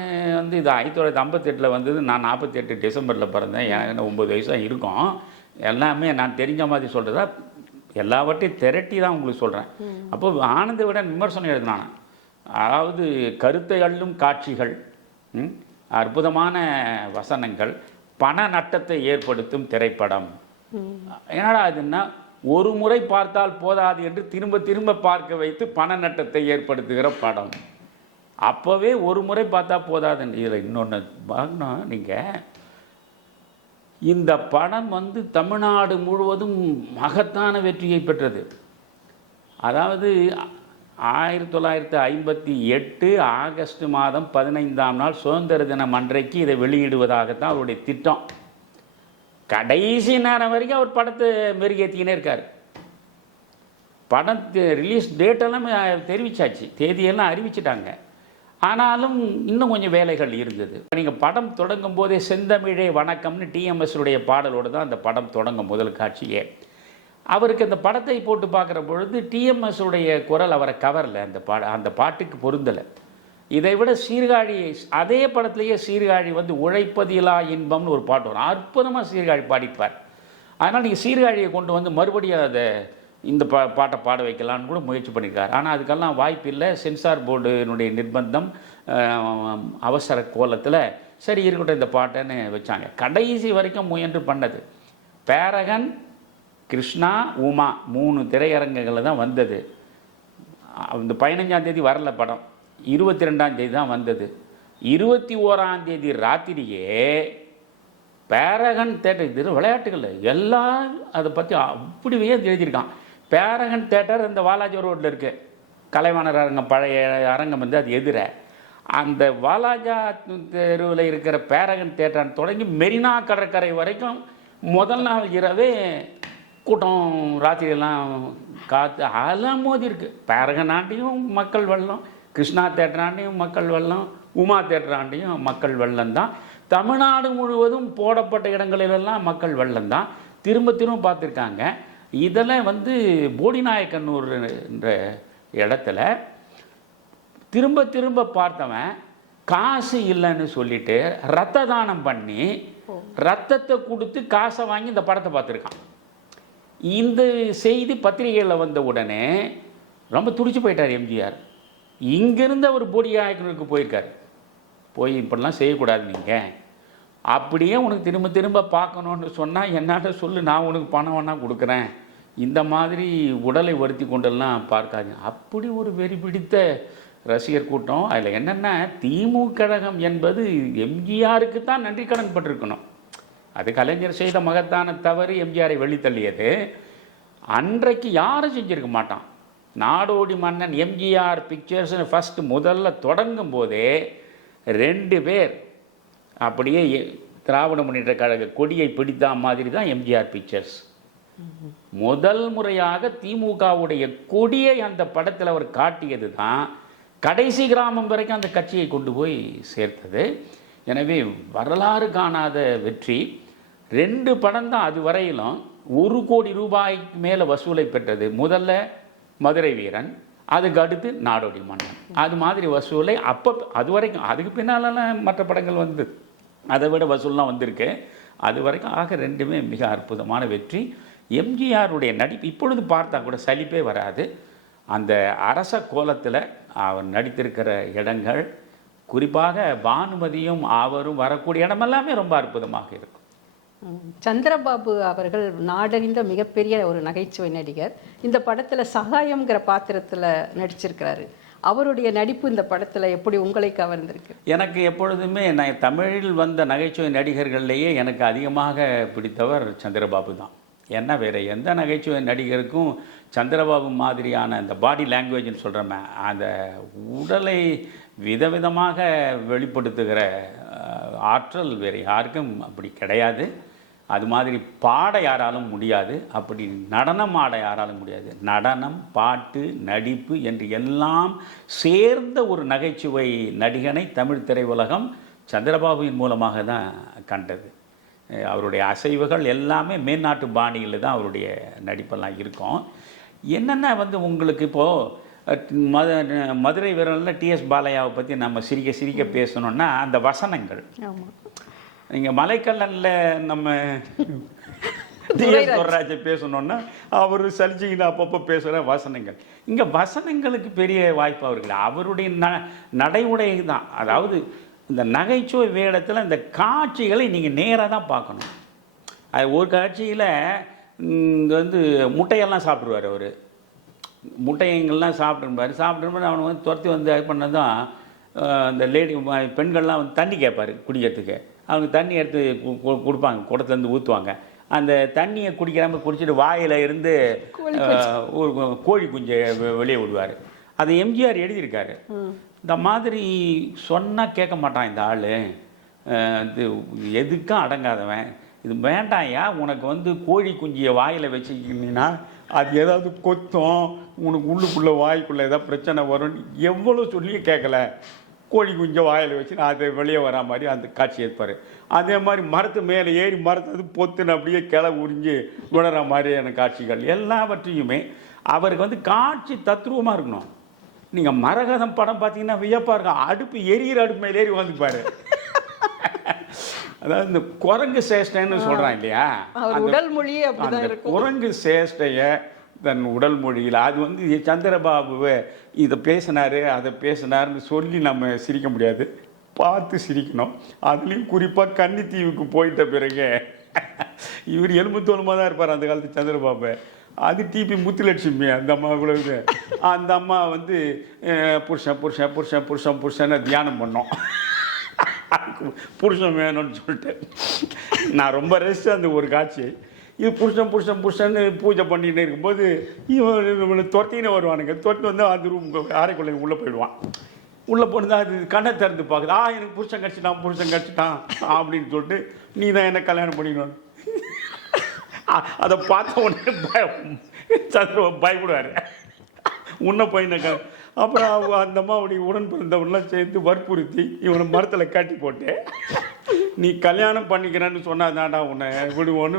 இது 1958 வந்தது. நான் 48 டிசம்பரில் பிறந்தேன். எனக்கு 9 வயசு தான் இருக்கும். எல்லாமே நான் தெரிஞ்ச மாதிரி சொல்கிறதா, எல்லாவற்றையும் திரட்டி தான் உங்களுக்கு சொல்கிறேன். அப்போது ஆனந்த விகடன் விமர்சனம் எழுதினான். அதாவது கருத்தை அள்ளும் காட்சிகள், அற்புதமான வசனங்கள், பண நட்டத்தை ஏற்படுத்தும் திரைப்படம். என்னடா அதுன்னா, ஒரு முறை பார்த்தால் போதாது என்று திரும்ப திரும்ப பார்க்க வைத்து பண நட்டத்தை ஏற்படுத்துகிற படம். அப்போவே ஒரு முறை பார்த்தா போதாதுன்னு. இதில் இன்னொன்று பார்க்கணும், நீங்கள் இந்த படம் தமிழ்நாடு முழுவதும் மகத்தான வெற்றியை பெற்றது. அதாவது 1958 ஆகஸ்ட் மாதம் 15ஆம் நாள் சுதந்திர தினம் அன்றைக்கு இதை வெளியிடுவதாகத்தான் அவருடைய திட்டம். கடைசி நேரம் வரைக்கும் அவர் படத்தை மெருகேற்றிக்கினே இருக்கார். படம் ரிலீஸ் டேட்டெல்லாம் தெரிவிச்சாச்சு, தேதியெல்லாம் அறிவிச்சிட்டாங்க. ஆனாலும் இன்னும் கொஞ்சம் வேலைகள் இருந்தது. நீங்கள் படம் தொடங்கும் போதே செந்தமிழே வணக்கம்னு டிஎம்எஸ்னுடைய பாடலோடு தான் அந்த படம் தொடங்கும் முதல் காட்சியே. அவருக்கு அந்த படத்தை போட்டு பார்க்குற பொழுது டிஎம்எஸ்னுடைய குரல் அவரை கவரலை, அந்த பாட்டுக்கு பொருந்தலை. இதை விட சீர்காழி, அதே படத்துலேயே சீர்காழி உழைப்பதிலா இன்பம்னு ஒரு பாட்டு வரும். அற்புதமாக சீர்காழி பாடிப்பார். அதனால் நீங்கள் சீர்காழியை கொண்டு மறுபடியும் அதை இந்த பாட்டை பாட வைக்கலான்னு கூட முயற்சி பண்ணியிருக்கார். ஆனால் அதுக்கெல்லாம் வாய்ப்பு இல்லை. சென்சார் போர்டுனுடைய நிர்பந்தம், அவசர கோலத்தில் சரி இருக்கட்டும் இந்த பாட்டைன்னு வச்சாங்க. கடைசி வரைக்கும் முயன்று பண்ணது. பேரகன், கிருஷ்ணா, உமா 3 திரையரங்குகளில் தான் வந்தது. இந்த 15ஆம் தேதி வரல படம், 22ஆம் தேதி தான் வந்தது. 21ஆம் தேதி ராத்திரியே பேரகன் தேட்டர், இது விளையாட்டுகள் எல்லாம் அதை பற்றி அப்படியே எழுதியிருக்கான். பேரகன் தேட்டர் இந்த வாலாஜி ரோட்டில் இருக்குது, கலைவாணர் அரங்கம், பழைய அரங்கம் அது எதிர. அந்த வாலாஜா தெருவில் இருக்கிற பேரகன் தேட்டர் தொடங்கி மெரினா கடற்கரை வரைக்கும் முதல் நாள் இரவே கூட்டம், ராத்திரியெல்லாம் காற்று அதெல்லாம் மோதி இருக்குது. பேரகனாண்டியும் மக்கள் வெள்ளம், கிருஷ்ணா தேட்டராண்டியும் மக்கள் வெள்ளம், உமா தேட்டராண்டியும் மக்கள் வெள்ளம் தான். தமிழ்நாடு முழுவதும் போடப்பட்ட இடங்களிலெல்லாம் மக்கள் வெள்ளம் தான். திரும்ப திரும்ப பார்த்துருக்காங்க. இதில் போடிநாயக்கனூர் என்ற இடத்துல திரும்ப திரும்ப பார்த்தவன் காசு இல்லைன்னு சொல்லிட்டு ரத்த தானம் பண்ணி ரத்தத்தை கொடுத்து காசை வாங்கி இந்த படத்தை பார்த்துருக்கான். இந்த செய்தி பத்திரிகையில் வந்த உடனே ரொம்ப துடிச்சு போயிட்டார் எம்ஜிஆர். இங்கிருந்து அவர் போடி நாயக்கனுக்கு போயிருக்கார். போய் இப்படிலாம் செய்யக்கூடாது, நீங்கள் அப்படியே உனக்கு திரும்ப திரும்ப பார்க்கணுன்னு சொன்னால் என்னாட்ட சொல்லு, நான் உனக்கு பணம் வேணா கொடுக்குறேன், இந்த மாதிரி உடலை வருத்தி கொண்டெல்லாம் பார்க்காதீங்க. அப்படி ஒரு வெறி பிடித்த ரசிகர் கூட்டம். அதில் என்னென்னா, திமுக கழகம் என்பது எம்ஜிஆருக்கு தான் நன்றி கடன் பட்டிருக்கணும். அது கலைஞர் செய்த மகத்தான தவறு எம்ஜிஆரை வெளித்தள்ளியது. அன்றைக்கு யாரும் செஞ்சிருக்க மாட்டான். நாடோடி மன்னன் எம்ஜிஆர் பிக்சர்ஸ்னு ஃபஸ்ட்டு முதல்ல தொடங்கும் போதே 2 பேர் அப்படியே திராவிட முன்னேற்ற கழக கொடியை பிடித்த மாதிரி தான் எம்ஜிஆர் பிக்சர்ஸ். முதல் முறையாக திமுகவுடைய கொடியை அந்த படத்தில் அவர் காட்டியது தான் கடைசி கிராமம் வரைக்கும் அந்த கட்சியை கொண்டு போய் சேர்த்தது. எனவே வரலாறு காணாத வெற்றி. 2 படம் தான் அது வரையிலும் 1 கோடி ரூபாய்க்கு மேலே வசூலை பெற்றது. முதல்ல மதுரை வீரன், அதுக்கு அடுத்து நாடோடி மன்னன். அது மாதிரி வசூலை அப்போ அது வரைக்கும், அதுக்கு பின்னாலெல்லாம் மற்ற படங்கள் வந்து அதை விட வசூல்லாம் வந்திருக்கு. அது வரைக்கும் ஆக 2மே மிக அற்புதமான வெற்றி. எம்ஜிஆருடைய நடிப்பு இப்பொழுது பார்த்தா கூட சலிப்பே வராது. அந்த அரச கோலத்தில் அவர் நடித்திருக்கிற இடங்கள், குறிப்பாக பானுமதியும் அவரும் வரக்கூடிய இடமெல்லாமே ரொம்ப அற்புதமாக இருக்கும். சந்திரபாபு அவர்கள் நாடறிந்த மிகப்பெரிய ஒரு நகைச்சுவை நடிகர். இந்த படத்தில் சகாயம்ங்கிற பாத்திரத்தில் நடிச்சிருக்கிறாரு. அவருடைய நடிப்பு இந்த படத்தில் எப்படி உங்களை கவர்ந்திருக்கு? எனக்கு எப்பொழுதுமே நான் தமிழில் வந்த நகைச்சுவை நடிகர்கள்லேயே எனக்கு அதிகமாக பிடித்தவர் சந்திரபாபு தான். ஏன்னா வேறு எந்த நகைச்சுவை நடிகருக்கும் சந்திரபாபு மாதிரியான அந்த பாடி லாங்குவேஜ்னு சொல்கிறோமே, அந்த உடலை விதவிதமாக வெளிப்படுத்துகிற ஆற்றல் வேறு யாருக்கும் அப்படி கிடையாது. அது மாதிரி பாட யாராலும் முடியாது, அப்படி நடனம் ஆட யாராலும் முடியாது. நடனம், பாட்டு, நடிப்பு என்று எல்லாம் சேர்ந்த ஒரு நகைச்சுவை நடிகனை தமிழ் திரையுலகம் சந்திரபாபுவின் மூலமாக தான் கண்டது. அவருடைய அசைவுகள் எல்லாமே மேல்நாட்டு பாணியில் தான் அவருடைய நடிப்பெல்லாம் இருக்கும். என்னென்ன வந்து உங்களுக்கு இப்போது மதுரை வீரனில் டிஎஸ் பாலையாவை பற்றி நம்ம சிரிக்க சிரிக்க பேசணுன்னா அந்த வசனங்கள். நீங்கள் மலைக்கல்லனில் நம்ம டிஎஸ் துரைராஜை பேசணுன்னா அவர் சலிச்சிங்கன்னா அப்பப்போ பேசுகிற வசனங்கள். இங்கே வசனங்களுக்கு பெரிய வாய்ப்பு அவருக்கு. அவருடைய நடை உடை தான். அதாவது இந்த நகைச்சுவை வேடத்தில் இந்த காட்சிகளை நீங்கள் நேராக தான் பார்க்கணும். அது ஒரு காட்சியில் வந்து முட்டையெல்லாம் சாப்பிடுவார். அவர் முட்டைங்கள்லாம் சாப்பிட்டுருப்பார். அவனை வந்து துரத்தி வந்து இது பண்ணதான் அந்த பெண்கள்லாம் வந்து தண்ணி கேட்பார் குடிக்கிறதுக்கு. அவங்க தண்ணி எடுத்து கொடுப்பாங்க, குடத்துலேருந்து ஊற்றுவாங்க. அந்த தண்ணியை குடிக்காமல் குடிச்சிட்டு வாயில் இருந்து ஒரு கோழி குஞ்சை வெளியே விடுவார். அதை எம்ஜிஆர் எழுதியிருக்காரு. இந்த மாதிரி சொன்னால் கேட்க மாட்டான் இந்த ஆள், இது எதுக்கும் அடங்காதவன், இது வேண்டாம்யா, உனக்கு வந்து கோழி குஞ்சியை வாயில் வச்சுக்கிட்டீங்கன்னா அது ஏதாவது கொத்தும், உனக்கு உள்ளுக்குள்ளே வாய்க்குள்ளே ஏதாவது பிரச்சனை வரும்னு எவ்வளோ சொல்லியும் கேட்கல. கோழி குஞ்சை வாயில் வச்சு நான் அதை வெளியே வரா மாதிரி அந்த காட்சி ஏற்பார். அதே மாதிரி மரத்து மேலே ஏறி மரத்தை பொத்துன்னு அப்படியே கிளை உறிஞ்சி விடுற மாதிரியான காட்சிகள் எல்லாவற்றையுமே அவருக்கு வந்து காட்சி தத்ரூபமாக இருக்கணும். நீங்கள் மரகதம் படம் பார்த்தீங்கன்னா வியப்பாக இருக்கும். அடுப்பு எரியிற அடுப்பு மேலே ஏறி வந்துப்பார். அதாவது இந்த குரங்கு சேஷ்டைன்னு சொல்கிறான் இல்லையா, உடல் மொழியே அப்படிதான் இருக்கும். குரங்கு சேஷ்டைய தன் உடல் மொழியில் அது வந்து சந்திரபாபுவை இதை பேசினார் அதை பேசினார்னு சொல்லி நம்ம சிரிக்க முடியாது, பார்த்து சிரிக்கணும். அதுலேயும் குறிப்பாக கன்னித்தீவுக்கு போயிட்ட பிறகு இவர் எலும்புத்தோலுமாக தான் இருப்பார் அந்த காலத்து சந்திரபாபு. அது டிபி முத்துலட்சுமி அந்த அம்மா கூட அந்த அம்மா வந்து புருஷன் புருஷன் புருஷன் புருஷன் புருஷனை தியானம் பண்ணோம். புருஷன் வேணும்னு சொல்லிட்டு நான் ரொம்ப ரசித்து அந்த ஒரு காட்சியை. இது புருஷன் புருஷன் புருஷன்னு பூஜை பண்ணிட்டு இருக்கும்போது இவன் துரத்தின்னு வருவானுங்க. துரத்தி வந்து அந்த ரூம் அறைக்குள்ளே உள்ளே போயிடுவான். உள்ளே போனது அது கண்ணை திறந்து பார்க்குது. எனக்கு புருஷன் கடிச்சிட்டான் புருஷன் கடிச்சிட்டான் அப்படின்னு சொல்லிட்டு நீ தான் என்ன கல்யாணம் பண்ணிக்கணும். அதை பார்த்த உடனே பயப்படுவார். உன்னை பையனை அப்புறம் அந்த அம்மாவுடைய உடன் பிறந்தவன்லாம் சேர்த்து வற்புறுத்தி இவனை மரத்தில் கட்டி போட்டு நீ கல்யாணம் பண்ணிக்கிறேன்னு சொன்னா தாண்டா உன்னை விடுவோன்னு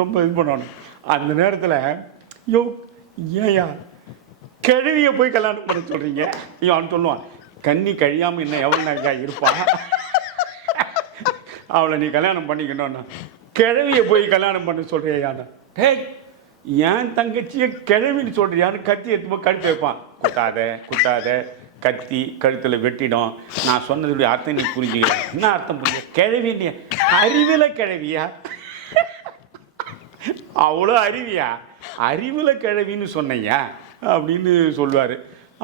ரொம்ப இது பண்ணணும். அந்த நேரத்தில் யோ ஏயா கிழவியை போய் கல்யாணம் பண்ண சொல்கிறீங்க. அவன் சொல்லுவான், கண்ணி கழியாமல் இன்னும் எவ்வளோ நாளைக்கா இருப்பா, அவளை நீ கல்யாணம் பண்ணிக்கணும்னா கிழவியை போய் கல்யாணம் பண்ண சொல்கிறியாண்ணா. டேய், என் தங்கச்சியை கிழவின்னு சொல்கிறியான்னு கத்தி எடுத்து போய் கழுத்து வைப்பான். குத்தாத கத்தி கழுத்தில் வெட்டிடும். நான் சொன்னதுடைய அர்த்தம் நீ புரிஞ்சுக்கல. என்ன அர்த்தம் புரிஞ்சு? கிழவி நீ அறிவில் கிழவியா? அவ்வளோ அறிவில் கிழவின்னு சொன்னையா அப்படின்னு சொல்லுவார்.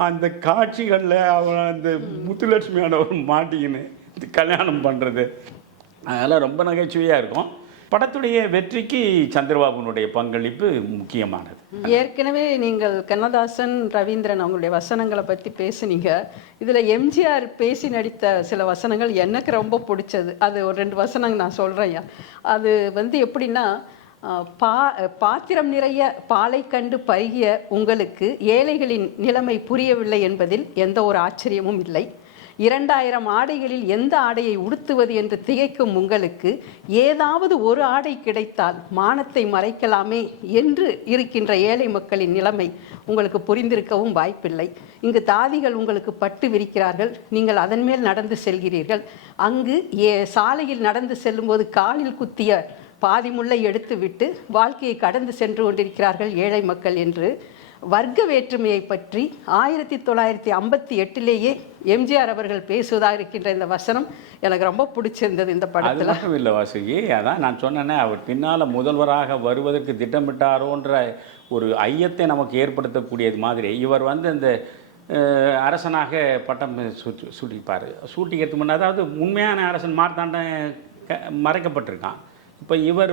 அந்த காட்சிகளில் அவன் அந்த முத்துலட்சுமியானவர் மாட்டிக்கின்னு கல்யாணம் பண்ணுறது அதெல்லாம் ரொம்ப நகைச்சுவையாக இருக்கும். படத்துடைய வெற்றிக்கு சந்திரபாபுனுடைய பங்களிப்பு முக்கியமானது. ஏற்கனவே நீங்கள் கண்ணதாசன், ரவீந்திரன் அவங்களுடைய வசனங்களை பற்றி பேசுனீங்க. இதில் எம்ஜிஆர் பேசி நடித்த சில வசனங்கள் எனக்கு ரொம்ப பிடிச்சது. அது ஒரு 2 வசனங்கள் நான் சொல்கிறேன். அது எப்படின்னா, பாத்திரம் நிறைய பாலை கண்டு பருகிய உங்களுக்கு ஏழைகளின் நிலைமை புரியவில்லை என்பதில் எந்த ஒரு ஆச்சரியமும் இல்லை. 2000 ஆடைகளில் எந்த ஆடையை உடுத்துவது என்று திகைக்கும் உங்களுக்கு ஏதாவது ஒரு ஆடை கிடைத்தால் மானத்தை மறைக்கலாமே என்று இருக்கின்ற ஏழை மக்களின் நிலைமை உங்களுக்கு புரிந்திருக்கவும் வாய்ப்பில்லை. இங்கு தாதிகள் உங்களுக்கு பட்டு விரிக்கிறார்கள், நீங்கள் அதன் மேல் நடந்து செல்கிறீர்கள். அங்கு சாலையில் நடந்து செல்லும்போது காலில் குத்திய பாதி முல்லை எடுத்துவிட்டு வாழ்க்கையை கடந்து சென்று கொண்டிருக்கிறார்கள் ஏழை மக்கள் என்று வர்க்க வேற்றுமையை பற்றி 1958லேயே எம்ஜிஆர் அவர்கள் பேசுவதாக இருக்கின்ற இந்த வசனம் எனக்கு ரொம்ப பிடிச்சிருந்தது இந்த படத்தில். அது மட்டும் இல்லை வாசுகி, அதான் நான் சொன்னேன்னே, அவர் பின்னால் முதல்வராக வருவதற்கு திட்டமிட்டாரோன்ற ஒரு ஐயத்தை நமக்கு ஏற்படுத்தக்கூடியது மாதிரி இவர் இந்த அரசனாக பட்டம் சூட்டிப்பார். சூட்டிக்கிறதுக்கு முன்னே, அதாவது உண்மையான அரசன் மார்த்தாண்டன் மறைக்கப்பட்டிருக்கான். இப்போ இவர்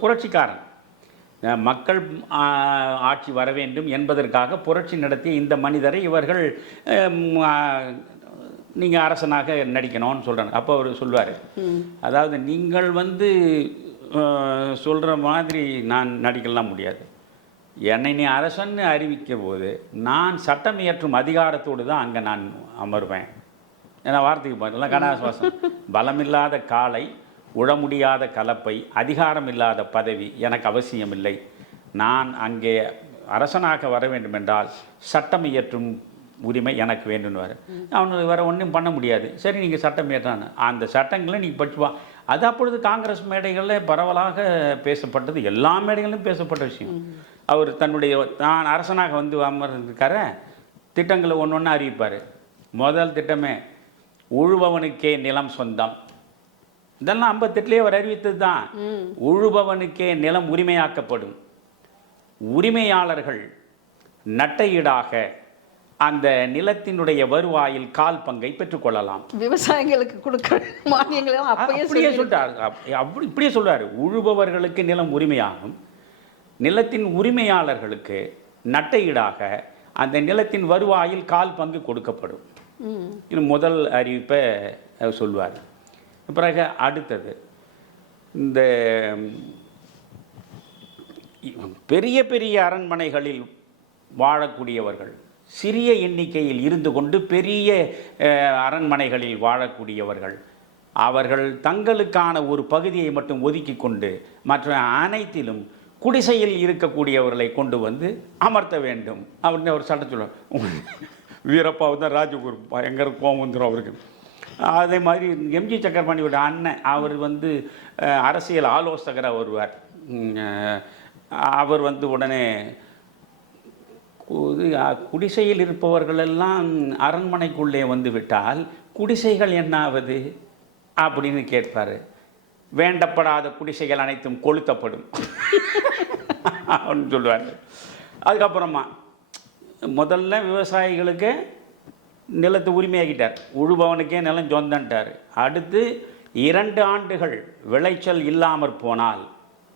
புரட்சிக்காரன், மக்கள் ஆட்சி வர வேண்டும் என்பதற்காக புரட்சி நடத்திய இந்த மனிதரை இவர்கள் நீங்கள் அரசனாக நடிக்கணும்னு சொல்கிறாங்க. அப்போ அவர் சொல்லுவார், அதாவது நீங்கள் சொல்கிற மாதிரி நான் நடிக்கலாம் முடியாது. என்னை நீ அரசன்னு அறிவிக்க போது நான் சட்டம் இயற்றும் அதிகாரத்தோடு தான் அங்கே நான் அமர்வேன். ஏன்னா வார்த்தைக்கு பார்த்தலாம் கனகாசுவாசம், பலமில்லாத காலை, உழமுடியாத கலப்பை, அதிகாரம் இல்லாத பதவி எனக்கு அவசியமில்லை. நான் அங்கே அரசனாக வர வேண்டும் என்றால் சட்டம் இயற்றும் உரிமை எனக்கு வேண்டும்னுவார். அவனு வேறு ஒன்றும் பண்ண முடியாது. சரி, நீங்கள் சட்டம் இயற்றான அந்த சட்டங்களை நீங்கள் படிச்சுவா. அது அப்பொழுது காங்கிரஸ் மேடைகளில் பரவலாக பேசப்பட்டது, எல்லா மேடைகளிலும் பேசப்பட்ட விஷயம். அவர் தான் அரசனாக அமர்ந்திருக்கார திட்டங்களை ஒன்று அறிவிப்பார். முதல் திட்டமே உழுபவனுக்கே நிலம் சொந்தம். இதெல்லாம் 58லேயே அவர் அறிவித்தது தான். உழுபவனுக்கே நிலம் உரிமையாக்கப்படும். உரிமையாளர்கள் நட்டையீடாக அந்த நிலத்தினுடைய வருவாயில் கால் பங்கை பெற்றுக்கொள்ளலாம். விவசாயிகளுக்கு கொடுக்க மானியங்களை அப்படியே சொல்லிட்டார். இப்படியே சொல்றாரு, உழுபவர்களுக்கு நிலம் உரிமையாகும், நிலத்தின் உரிமையாளர்களுக்கு நட்டையீடாக அந்த நிலத்தின் வருவாயில் கால் பங்கு கொடுக்கப்படும். இது முதல் அறிவிப்பை சொல்லுவார். பிறகு அடுத்தது, இந்த பெரிய பெரிய அரண்மனைகளில் வாழக்கூடியவர்கள், சிறிய எண்ணிக்கையில் இருந்து கொண்டு பெரிய அரண்மனைகளில் வாழக்கூடியவர்கள், அவர்கள் தங்களுக்கான ஒரு பகுதியை மட்டும் ஒதுக்கி கொண்டு மற்ற அனைத்திலும் குடிசையில் இருக்கக்கூடியவர்களை கொண்டு அமர்த்த வேண்டும் அப்படின்னு ஒரு சட்டம் சொல்லுவார். வீரப்பாவு தான் ராஜகுரு, பயங்கர கோபம் வந்துடும் அவருக்கு. அதே மாதிரி எம்ஜி சக்கரபாணியோட அண்ணன், அவர் அரசியல் ஆலோசகராக வருவார். அவர் உடனே குடிசையில் இருப்பவர்களெல்லாம் அரண்மனைக்குள்ளே விட்டால் குடிசைகள் என்னாவது அப்படின்னு கேட்பார். வேண்டப்படாத குடிசைகள் அனைத்தும் கொளுத்தப்படும் அப்படின்னு சொல்லுவார். அதுக்கப்புறமா முதல்ல விவசாயிகளுக்கு நிலத்தை உரிமையாக்கிட்டார், உழுபவனுக்கே நிலம் சொந்தன்ட்டார். அடுத்து 2 ஆண்டுகள் விளைச்சல் இல்லாமற் போனால்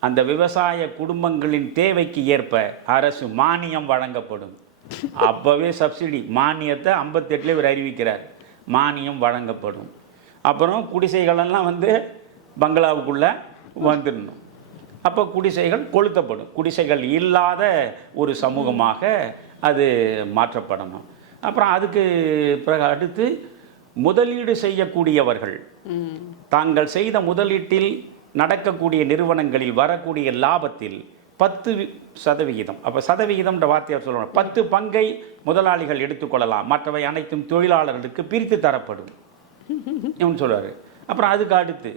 அந்த விவசாய குடும்பங்களின் தேவைக்கு ஏற்ப அரசு மானியம் வழங்கப்படும். அப்போவே சப்சிடி மானியத்தை 58ல் இவர் அறிவிக்கிறார், மானியம் வழங்கப்படும். அப்புறம் குடிசைகளெல்லாம் பங்களாவுக்குள்ளே வந்துடணும். அப்போ குடிசைகள் கொளுத்தப்படும். குடிசைகள் இல்லாத ஒரு சமூகமாக அது மாற்றப்படணும். அப்புறம் அதுக்கு பிறகு அடுத்து முதலீடு செய்யக்கூடியவர்கள் தாங்கள் செய்த முதலீட்டில் நடக்கக்கூடிய நிறுவனங்களில் வரக்கூடிய லாபத்தில் 10%. அப்போ சதவிகிதம்ன்ற வார்த்தையை சொல்லணும். 10 பங்கை முதலாளிகள் எடுத்துக்கொள்ளலாம், மற்றவை அனைத்தும் தொழிலாளர்களுக்கு பிரித்து தரப்படும் சொல்லுவார். அப்புறம் அதுக்கு அடுத்து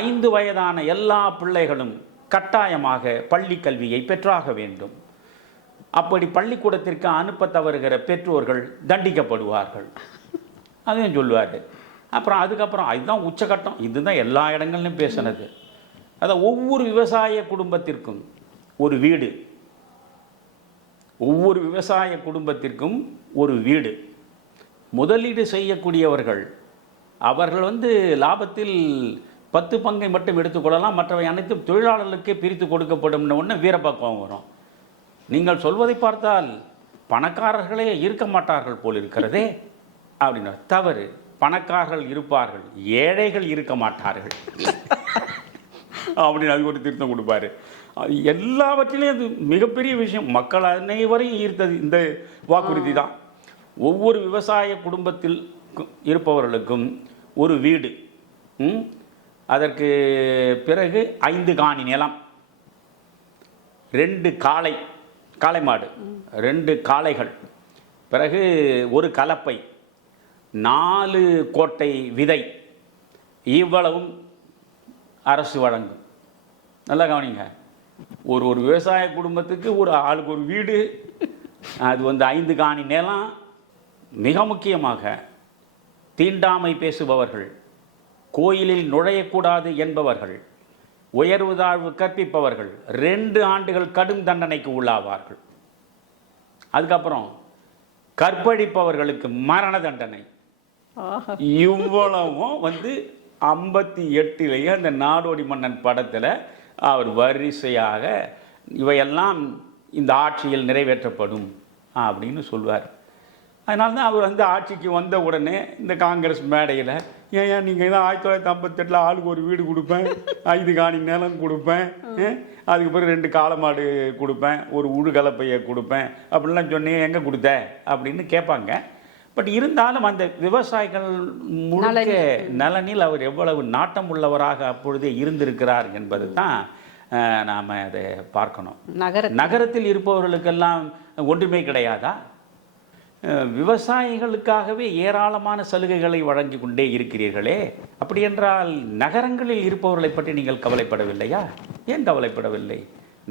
5 வயதான எல்லா பிள்ளைகளும் கட்டாயமாக பள்ளி கல்வியை பெற்றாக வேண்டும். அப்படி பள்ளிக்கூடத்திற்கு அனுப்ப தவறுகிற பெற்றோர்கள் தண்டிக்கப்படுவார்கள். அதையும் சொல்லுவார். அப்புறம் அதுக்கப்புறம் அதுதான் உச்சகட்டம். இதுதான் எல்லா இடங்கள்லையும் பேசினது. அதான் ஒவ்வொரு விவசாய குடும்பத்திற்கும் ஒரு வீடு, ஒவ்வொரு விவசாய குடும்பத்திற்கும் ஒரு வீடு. முதலீடு செய்யக்கூடியவர்கள் அவர்கள் லாபத்தில் 10 பங்கை மட்டும் எடுத்துக்கொள்ளலாம், மற்றவை அனைத்தும் தொழிலாளர்களுக்கே பிரித்து கொடுக்கப்படும். ஒன்று வீரப்பக்கம் வரும். நீங்கள் சொல்வதை பார்த்தால் பணக்காரர்களே இருக்க மாட்டார்கள் போல் இருக்கிறதே அப்படின்னா தவறு. பணக்காரர்கள் இருப்பார்கள், ஏழைகள் இருக்க மாட்டார்கள் அப்படின்னு அது ஒரு திருத்தம் கொடுப்பாரு. எல்லாவற்றிலையும் அது மிகப்பெரிய விஷயம். மக்கள் அனைவரையும் ஈர்த்தது இந்த வாக்குறுதி தான். ஒவ்வொரு விவசாய குடும்பத்தில் இருப்பவர்களுக்கும் ஒரு வீடு, அதற்கு பிறகு 5 காணி நிலம், 2 காளை மாடு, 2 காளைகள், பிறகு ஒரு கலப்பை, 4 கோட்டை விதை, இவ்வளவும் அரசு வழங்கும். நல்லா கவனிங்க. ஒரு விவசாய குடும்பத்துக்கு ஒரு ஆளுக்கு ஒரு வீடு, அது 5 காணி நிலம். மிக முக்கியமாக தீண்டாமை பேசுபவர்கள், கோயிலில் நுழையக்கூடாது என்பவர்கள், உயர்வு தாழ்வு கற்பிப்பவர்கள் 2 ஆண்டுகள் கடும் தண்டனைக்கு உள்ளாவார்கள். அதுக்கப்புறம் கற்பழிப்பவர்களுக்கு மரண தண்டனை. இவ்வளவும் 58 அந்த நாடோடி மன்னன் படத்தில் அவர் வரிசையாக இவையெல்லாம் இந்த ஆட்சியில் நிறைவேற்றப்படும் அப்படின்னு சொல்வார். அதனால தான் அவர் ஆட்சிக்கு வந்த உடனே இந்த காங்கிரஸ் மேடையில், ஏன் நீங்கள் தான் 1958 ஆளுக்கு ஒரு வீடு கொடுப்பேன், 5 காணி நிலம் கொடுப்பேன், அதுக்கு பிறகு 2 காளை மாடு கொடுப்பேன், ஒரு உழுகலப்பையை கொடுப்பேன் அப்படின்லாம் சொன்னீங்க, எங்கே கொடுத்த அப்படின்னு கேட்பாங்க. பட் இருந்தாலும் அந்த விவசாயிகள் முழுக்க நலனில் அவர் எவ்வளவு நாட்டம் உள்ளவராக அப்பொழுதே இருந்திருக்கிறார் என்பது தான் நாம் அதை பார்க்கணும். நகரத்தில் இருப்பவர்களுக்கெல்லாம் ஒன்றுமே கிடையாதா? விவசாயிகளுக்காகவே ஏராளமான சலுகைகளை வழங்கி கொண்டே இருக்கிறீர்களே. அப்படி என்றால் நகரங்களில் இருப்பவர்களை பற்றி நீங்கள் கவலைப்படவில்லையா? ஏன் கவலைப்படவில்லை?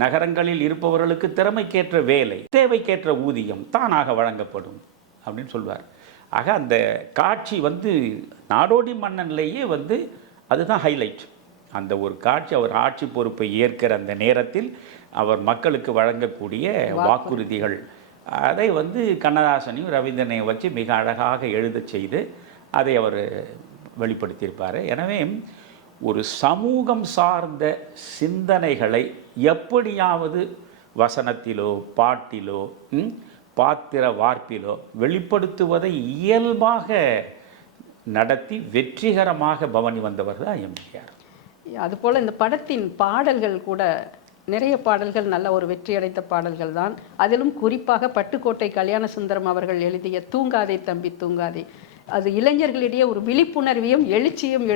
நகரங்களில் இருப்பவர்களுக்கு திறமைக்கேற்ற வேலை, தேவைக்கேற்ற ஊதியம் தானாக வழங்கப்படும் அப்படின்னு சொல்வார். ஆக அந்த காட்சி நாடோடி மன்னன்லேயே அதுதான் ஹைலைட். அந்த ஒரு காட்சி அவர் ஆட்சி பொறுப்பை ஏற்கிற அந்த நேரத்தில் அவர் மக்களுக்கு வழங்கக்கூடிய வாக்குறுதிகள், அதை கண்ணதாசனையும் ரவீந்திரனையும் வச்சு மிக அழகாக எழுத செய்து அதை அவர் வெளிப்படுத்தியிருப்பார். எனவே ஒரு சமூகம் சார்ந்த சிந்தனைகளை எப்படியாவது வசனத்திலோ பாட்டிலோ பாத்திர வார்ப்பிலோ வெளிப்படுத்துவதை இயல்பாக நடத்தி வெற்றிகரமாக பவனி வந்தவர் தான் எம்ஜிஆர். அதுபோல் இந்த படத்தின் பாடல்கள் கூட நிறைய பாடல்கள் நல்ல ஒரு வெற்றியடைந்த பாடல்கள் தான். அதிலும் குறிப்பாக பட்டுக்கோட்டை கல்யாண சுந்தரம் அவர்கள் எழுதிய தூங்காதே தம்பி தூங்காதே, அது இளைஞர்களிடையே ஒரு விழிப்புணர்வையும் எழுச்சியும்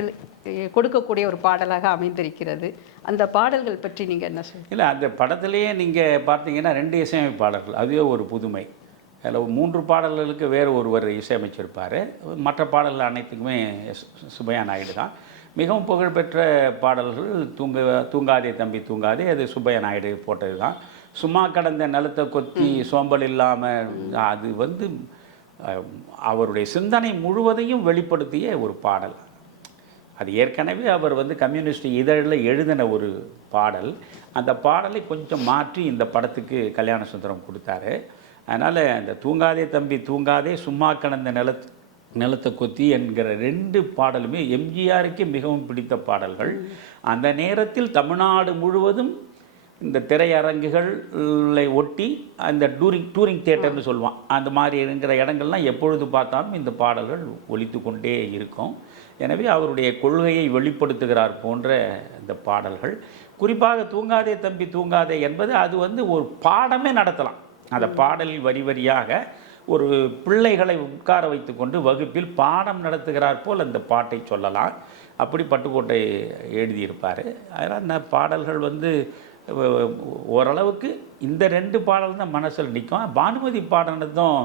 கொடுக்கக்கூடிய ஒரு பாடலாக அமைந்திருக்கிறது. அந்த பாடல்கள் பற்றி நீங்கள் என்ன சொல்லுங்கள்? இல்லை, அந்த படத்திலேயே நீங்கள் பார்த்தீங்கன்னா 2 இசையமைப்பாளர்கள், அதுவே ஒரு புதுமை. அதில் 3 பாடல்களுக்கு வேறு ஒருவர் இசையமைச்சிருப்பார். மற்ற பாடல்கள் அனைத்துக்குமே சுப்பையா நாயுடு தான். மிகவும் புகழ்பெற்ற பாடல்கள் தூங்காதே தம்பி தூங்காதே, அது சுப்பையா நாயுடு போட்டது தான். சும்மா கடந்த நிலத்தை கொத்தி சோம்பல் இல்லாமல், அது அவருடைய சிந்தனை முழுவதையும் வெளிப்படுத்திய ஒரு பாடல். அது ஏற்கனவே அவர் கம்யூனிஸ்ட் இதழில் எழுதின ஒரு பாடல். அந்த பாடலை கொஞ்சம் மாற்றி இந்த படத்துக்கு கல்யாண சுந்தரம் கொடுத்தாரு. அதனால் அந்த தூங்காதே தம்பி தூங்காதே, சும்மா கடந்த நிலத்தை கொத்தி என்கிற 2 பாடலுமே எம்ஜிஆருக்கு மிகவும் பிடித்த பாடல்கள். அந்த நேரத்தில் தமிழ்நாடு முழுவதும் இந்த திரையரங்குகளை ஒட்டி அந்த டூரிங் தியேட்டர்னு சொல்லுவான், அந்த மாதிரி இருக்கிற இடங்கள்லாம் எப்பொழுது பார்த்தாலும் இந்த பாடல்கள் ஒலித்து கொண்டே இருக்கும். எனவே அவருடைய கொள்கையை வெளிப்படுத்துகிறார் போன்ற இந்த பாடல்கள். குறிப்பாக தூங்காதே தம்பி தூங்காதே என்பது அது ஒரு பாடமே நடத்தலாம். அந்த பாடலில் வரி வரியாக ஒரு பிள்ளைகளை உட்கார வைத்து கொண்டு வகுப்பில் பாடம் நடத்துகிறார் போல் அந்த பாட்டை சொல்லலாம். அப்படி பட்டுக்கோட்டை எழுதியிருப்பார். அதனால் இந்த பாடல்கள் ஓரளவுக்கு இந்த 2 பாடல் தான் மனசில் நிற்கும். பானுமதி பாடினதும்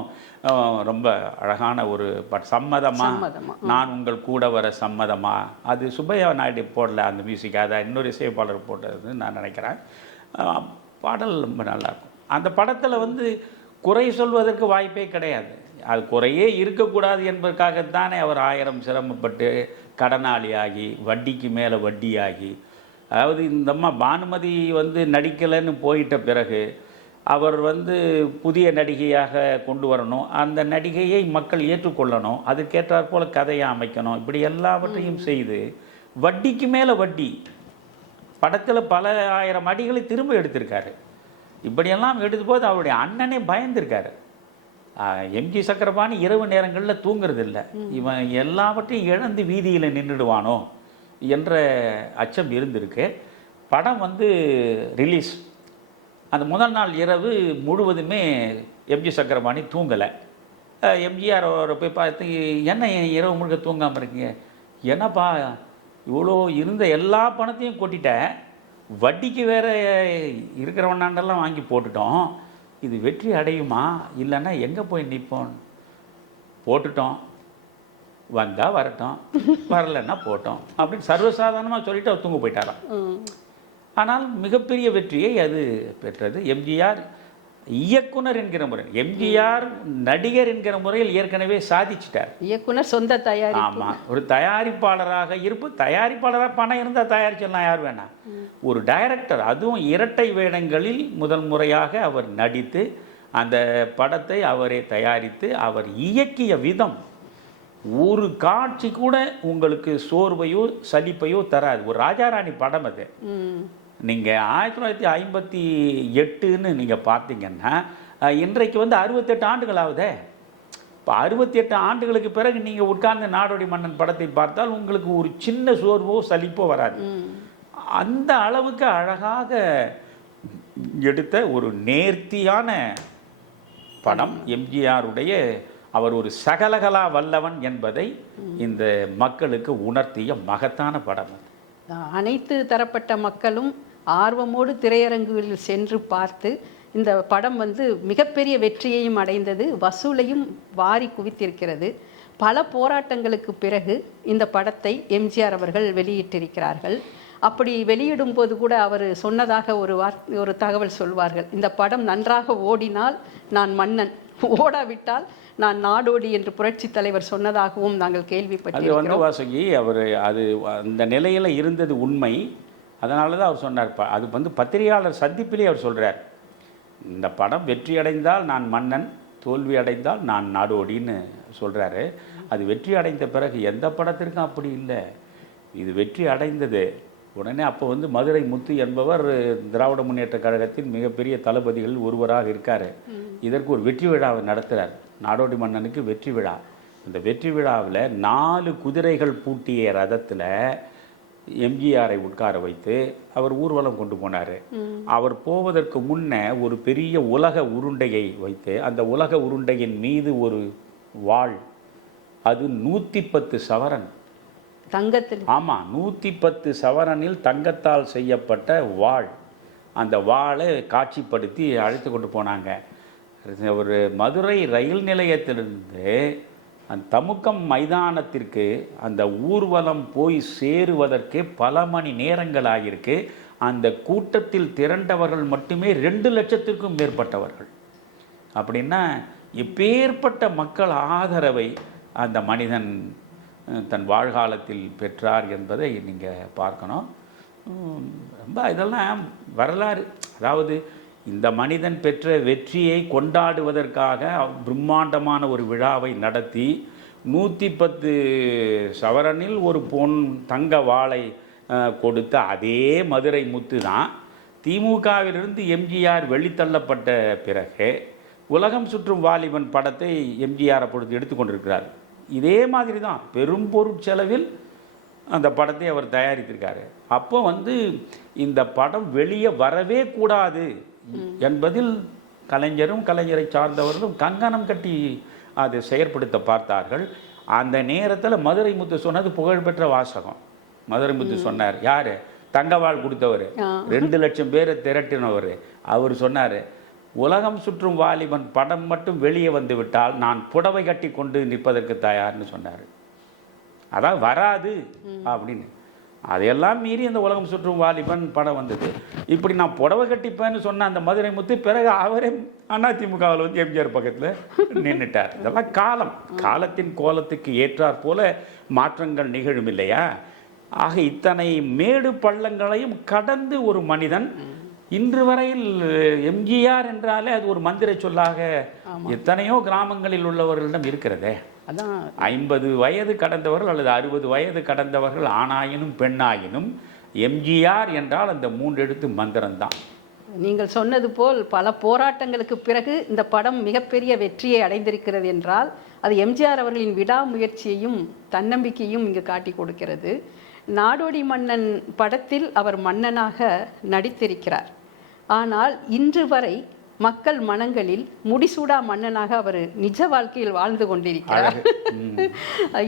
ரொம்ப அழகான ஒரு சம்மதமா, நான் உங்கள் கூட வர சம்மதமா, அது சுப்பையா நாயுடு போடல அந்த மியூசிக், அதை இன்னொரு இசையமைப்பாளர் போட்டதுன்னு நான் நினைக்கிறேன். பாடல் ரொம்ப நல்லாயிருக்கும். அந்த படத்தில் வந்து குறை சொல்வதற்கு வாய்ப்பே கிடையாது. அது குறையே இருக்கக்கூடாது என்பதற்காகத்தானே அவர் 1000 சிரமப்பட்டு கடனாளியாகி வட்டிக்கு மேலே வட்டியாகி, அதாவது இந்த அம்மா பானுமதி வந்து நடிக்கலைன்னு போயிட்ட பிறகு அவர் வந்து புதிய நடிகையாக கொண்டு வரணும், அந்த நடிகையை மக்கள் ஏற்றுக்கொள்ளணும், அதுக்கேற்றாற் போல கதையை அமைக்கணும், இப்படி எல்லாவற்றையும் செய்து வட்டிக்கு மேலே வட்டி படத்தில் பல 1000 அடிகளை திரும்ப எடுத்திருக்காரு. இப்படியெல்லாம் எடுத்து போது அவருடைய அண்ணனே பயந்துருக்காரு. எம்ஜி சக்கரபாணி இரவு நேரங்களில் தூங்குறதில்லை, இவன் எல்லாவற்றையும் இழந்து வீதியில் நின்றுடுவானோ என்ற அச்சம் இருந்திருக்கு. படம் வந்து ரிலீஸ் அந்த முதல் நாள் இரவு முழுவதுமே எம்ஜி சக்கரபாணி தூங்கலை. எம்ஜிஆர் அவரை போய் பார்த்து, என்ன இரவு முழுக்க தூங்காமல் இருக்கீங்க? என்னப்பா இவ்வளோ இருந்த எல்லா பணத்தையும் கொட்டிட்டேன், வட்டிக்கு வேற இருக்கிறவனாண்டெல்லாம் வாங்கி போட்டுட்டோம், இது வெற்றி அடையுமா இல்லைன்னா எங்கே போய் நிற்போம்? போட்டுட்டோம், வந்தால் வரட்டும், வரலன்னா போட்டோம் அப்படின்னு சர்வசாதாரணமாக சொல்லிட்டு அவர் தூங்க போயிட்டாராம். ஆனால் மிகப்பெரிய வெற்றியை அது பெற்றது. எம்ஜிஆர் இயக்குனர் என்கிற முறையில், எம்ஜிஆர் நடிகர் என்கிற முறையில் ஏற்கனவே சாதிச்சிட்டார். இயக்குனர் சொந்த தயாரி. ஆமாம், ஒரு தயாரிப்பாளராக தயாரிப்பாளராக பணம் இருந்தால் தயாரிச்சிடலாம், யார் வேணாம். ஒரு டைரக்டர், அதுவும் இரட்டை வேடங்களில் முதல் முறையாக அவர் நடித்து அந்த படத்தை அவரே தயாரித்து அவர் இயக்கிய விதம் ஒரு காட்சி கூட உங்களுக்கு சோர்வையோ சலிப்பையோ தராது. ஒரு ராஜாராணி படம் அது. நீங்கள் 1958ன்னு நீங்கள் பார்த்தீங்கன்னா இன்றைக்கு வந்து 68 ஆண்டுகள் ஆகுதே. இப்போ 68 ஆண்டுகளுக்கு பிறகு நீங்கள் உட்கார்ந்து நாடோடி மன்னன் படத்தை பார்த்தால் உங்களுக்கு ஒரு சின்ன சோர்வோ சலிப்போ வராது. அந்த அளவுக்கு அழகாக எடுத்த ஒரு நேர்த்தியான படம் எம்ஜிஆருடைய. அவர் ஒரு சகலகலா வல்லவன் என்பதை இந்த மக்களுக்கு உணர்த்திய மகத்தான படம். அனைத்து தரப்பட்ட மக்களும் ஆர்வமோடு திரையரங்குகளில் சென்று பார்த்து இந்த படம் வந்து மிகப்பெரிய வெற்றியையும் அடைந்தது, வசூலையும் வாரி குவித்திருக்கிறது. பல போராட்டங்களுக்கு பிறகு இந்த படத்தை எம்ஜிஆர் அவர்கள் வெளியிட்டிருக்கிறார்கள். அப்படி வெளியிடும் போது கூட அவர் சொன்னதாக ஒரு தகவல் சொல்வார்கள், இந்த படம் நன்றாக ஓடினால் நான் மன்னன், ஓடாவிட்டால் நான் நாடோடி என்று புரட்சி தலைவர் சொன்னதாகவும் நாங்கள் கேள்விப்பட்டிருக்கிறோம். வாசகி அவர் அது அந்த நிலையில் இருந்தது உண்மை. அதனால தான் அவர் சொன்னார். அது வந்து பத்திரிகையாளர் சந்திப்பிலே அவர் சொல்கிறார், இந்த படம் வெற்றி அடைந்தால் நான் மன்னன், தோல்வி அடைந்தால் நான் நாடோடின்னு சொல்கிறாரு. அது வெற்றி அடைந்த பிறகு எந்த படத்திற்கும் அப்படி இல்லை. இது வெற்றி அடைந்தது உடனே அப்போ வந்து மதுரை முத்து என்பவர் திராவிட முன்னேற்ற கழகத்தின் மிகப்பெரிய தளபதிகள் ஒருவராக இருக்கார். இதற்கு ஒரு வெற்றி விழாவை நடத்துகிறார், நாடோடி மன்னனுக்கு வெற்றி விழா. இந்த வெற்றி விழாவில் 4 குதிரைகள் பூட்டிய ரதத்தில் எம்ஜிஆரை உட்கார வைத்து அவர் ஊர்வலம் கொண்டு போனார். அவர் போவதற்கு முன்ன ஒரு பெரிய உலக உருண்டையை வைத்து அந்த உலக உருண்டையின் மீது ஒரு வாள், அது 110 சவரன் தங்கத்தில். ஆமாம், 110 சவரனில் தங்கத்தால் செய்யப்பட்ட வாள். அந்த வாளை காட்சிப்படுத்தி அழைத்து கொண்டு போனாங்க. ஒரு மதுரை ரயில் நிலையத்திலிருந்து அந்த தமுக்கம் மைதானத்திற்கு அந்த ஊர்வலம் போய் சேருவதற்கு பல மணி நேரங்கள் ஆகியிருக்கு. அந்த கூட்டத்தில் திரண்டவர்கள் மட்டுமே 2 லட்சத்திற்கும் மேற்பட்டவர்கள். அப்படின்னா எப்பேற்பட்ட மக்கள் ஆதரவை அந்த மனிதன் தன் வாழ்காலத்தில் பெற்றார் என்பதை நீங்கள் பார்க்கணும். ரொம்ப இதெல்லாம் வரலாறு. அதாவது இந்த மனிதன் பெற்ற வெற்றியை கொண்டாடுவதற்காக பிரம்மாண்டமான ஒரு விழாவை நடத்தி 110 சவரனில் ஒரு தங்க வாளை கொடுத்த அதே மதுரை முத்து தான் திமுகவிலிருந்து எம்ஜிஆர் வெளித்தள்ளப்பட்ட பிறகு உலகம் சுற்றும் வாலிபன் படத்தை எம்ஜிஆர் அப்பொழுது எடுத்துக்கொண்டிருக்கிறார். இதே மாதிரி தான் பெரும் பொருட்செலவில் அந்த படத்தை அவர் தயாரித்திருக்காரு. அப்போ வந்து இந்த படம் வெளியே வரவே கூடாது என்பதில் கலைஞரும் கலைஞரை சார்ந்தவர்களும் கங்கணம் கட்டி அதை செயற்படுத்த பார்த்தார்கள். அந்த நேரத்தில் மதுரை முத்து சொன்னது புகழ்பெற்ற வாசகம். மதுரை முத்து சொன்னார், யார்? தங்கவாள் கொடுத்தவர், 2 லட்சம் பேரை திரட்டினவர். அவர் சொன்னார், உலகம் சுற்றும் வாலிபன் படம் மட்டும் வெளியே வந்து விட்டால் நான் புடவை கட்டி கொண்டு நிற்பதற்கு தயார்னு சொன்னார். அதான் வராது அப்படின்னு. அதையெல்லாம் மீறி அந்த உலகம் சுற்றும் வாலிபன் படம் வந்தது. இப்படி நான் புடவை கட்டிப்பேன்னு சொன்ன அந்த மதுரை முத்து பிறகு அவரே அதிமுகவில் வந்து எம்ஜிஆர் பக்கத்தில் நின்றுட்டார். இதெல்லாம் காலத்தின் கோலத்துக்கு ஏற்றாற் போல மாற்றங்கள் நிகழும் இல்லையா? ஆக இத்தனை மேடு பள்ளங்களையும் கடந்து ஒரு மனிதன் இன்று வரையில் எம்ஜிஆர் என்றாலே அது ஒரு மந்திர சொல்லாக எத்தனையோ கிராமங்களில் உள்ளவர்களிடம் இருக்கிறதே. அதான் 50 வயது கடந்தவர்கள் அல்லது 60 வயது கடந்தவர்கள் ஆணாயினும் பெண்ணாயினும் எம்ஜிஆர் என்றால் அந்த 3 எழுத்து மந்திரம்தான். நீங்கள் சொன்னது போல் பல போராட்டங்களுக்கு பிறகு இந்த படம் மிகப்பெரிய வெற்றியை அடைந்திருக்கிறது என்றால் அது எம்ஜிஆர் அவர்களின் விடாமுயற்சியையும் தன்னம்பிக்கையும் இங்கு காட்டி கொடுக்கிறது. நாடோடி மன்னன் படத்தில் அவர் மன்னனாக நடித்திருக்கிறார். ஆனால் இன்று வரை மக்கள் மனங்களில் முடிசூடா மன்னனாக அவர் நிஜ வாழ்க்கையில் வாழ்ந்து கொண்டிருக்கிறார்.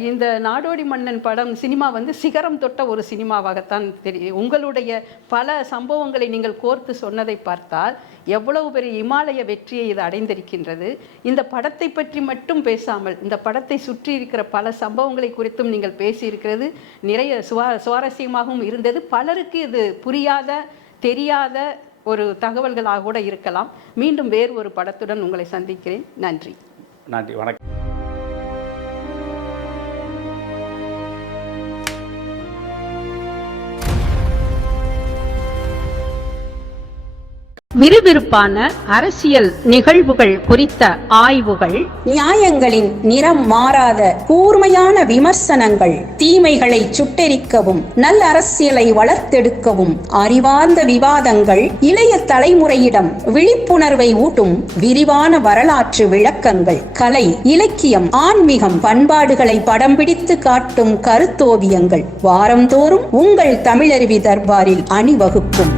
இந்த நாடோடி மன்னன் படம் சினிமா வந்து சிகரம் தொட்ட ஒரு சினிமாவாகத்தான் தெரியும். உங்களுடைய பல சம்பவங்களை நீங்கள் கோர்த்து சொன்னதை பார்த்தால் எவ்வளவு பெரிய இமாலய வெற்றியை இது அடைந்திருக்கின்றது. இந்த படத்தை பற்றி மட்டும் பேசாமல் இந்த படத்தை சுற்றி இருக்கிற பல சம்பவங்களை குறித்தும் நீங்கள் பேசியிருக்கிறது நிறைய சுவாரஸ்யமாகவும் இருந்தது. பலருக்கு இது புரியாத தெரியாத ஒரு தகவல்களாக கூட இருக்கலாம். மீண்டும் வேறு ஒரு படத்துடன் உங்களை சந்திக்கிறேன். நன்றி. நன்றி, வணக்கம். விறுவிறுப்பான அரசியல் நிகழ்வுகள் குறித்த ஆய்வுகள், நியாயங்களின் நிறம் மாறாத கூர்மையான விமர்சனங்கள், தீமைகளை சுட்டெரிக்கவும் நல்ல அரசியலை வளர்த்தெடுக்கவும் அறிவார்ந்த விவாதங்கள், இளைய தலைமுறையிடம் விழிப்புணர்வை ஊட்டும் விரிவான வரலாற்று விளக்கங்கள், கலை, இலக்கியம், ஆன்மீகம், பண்பாடுகளை படம் பிடித்து காட்டும் கருத்தோவியங்கள் வாரந்தோறும் உங்கள் தமிழருவி தர்பாரில் அணிவகுக்கும்.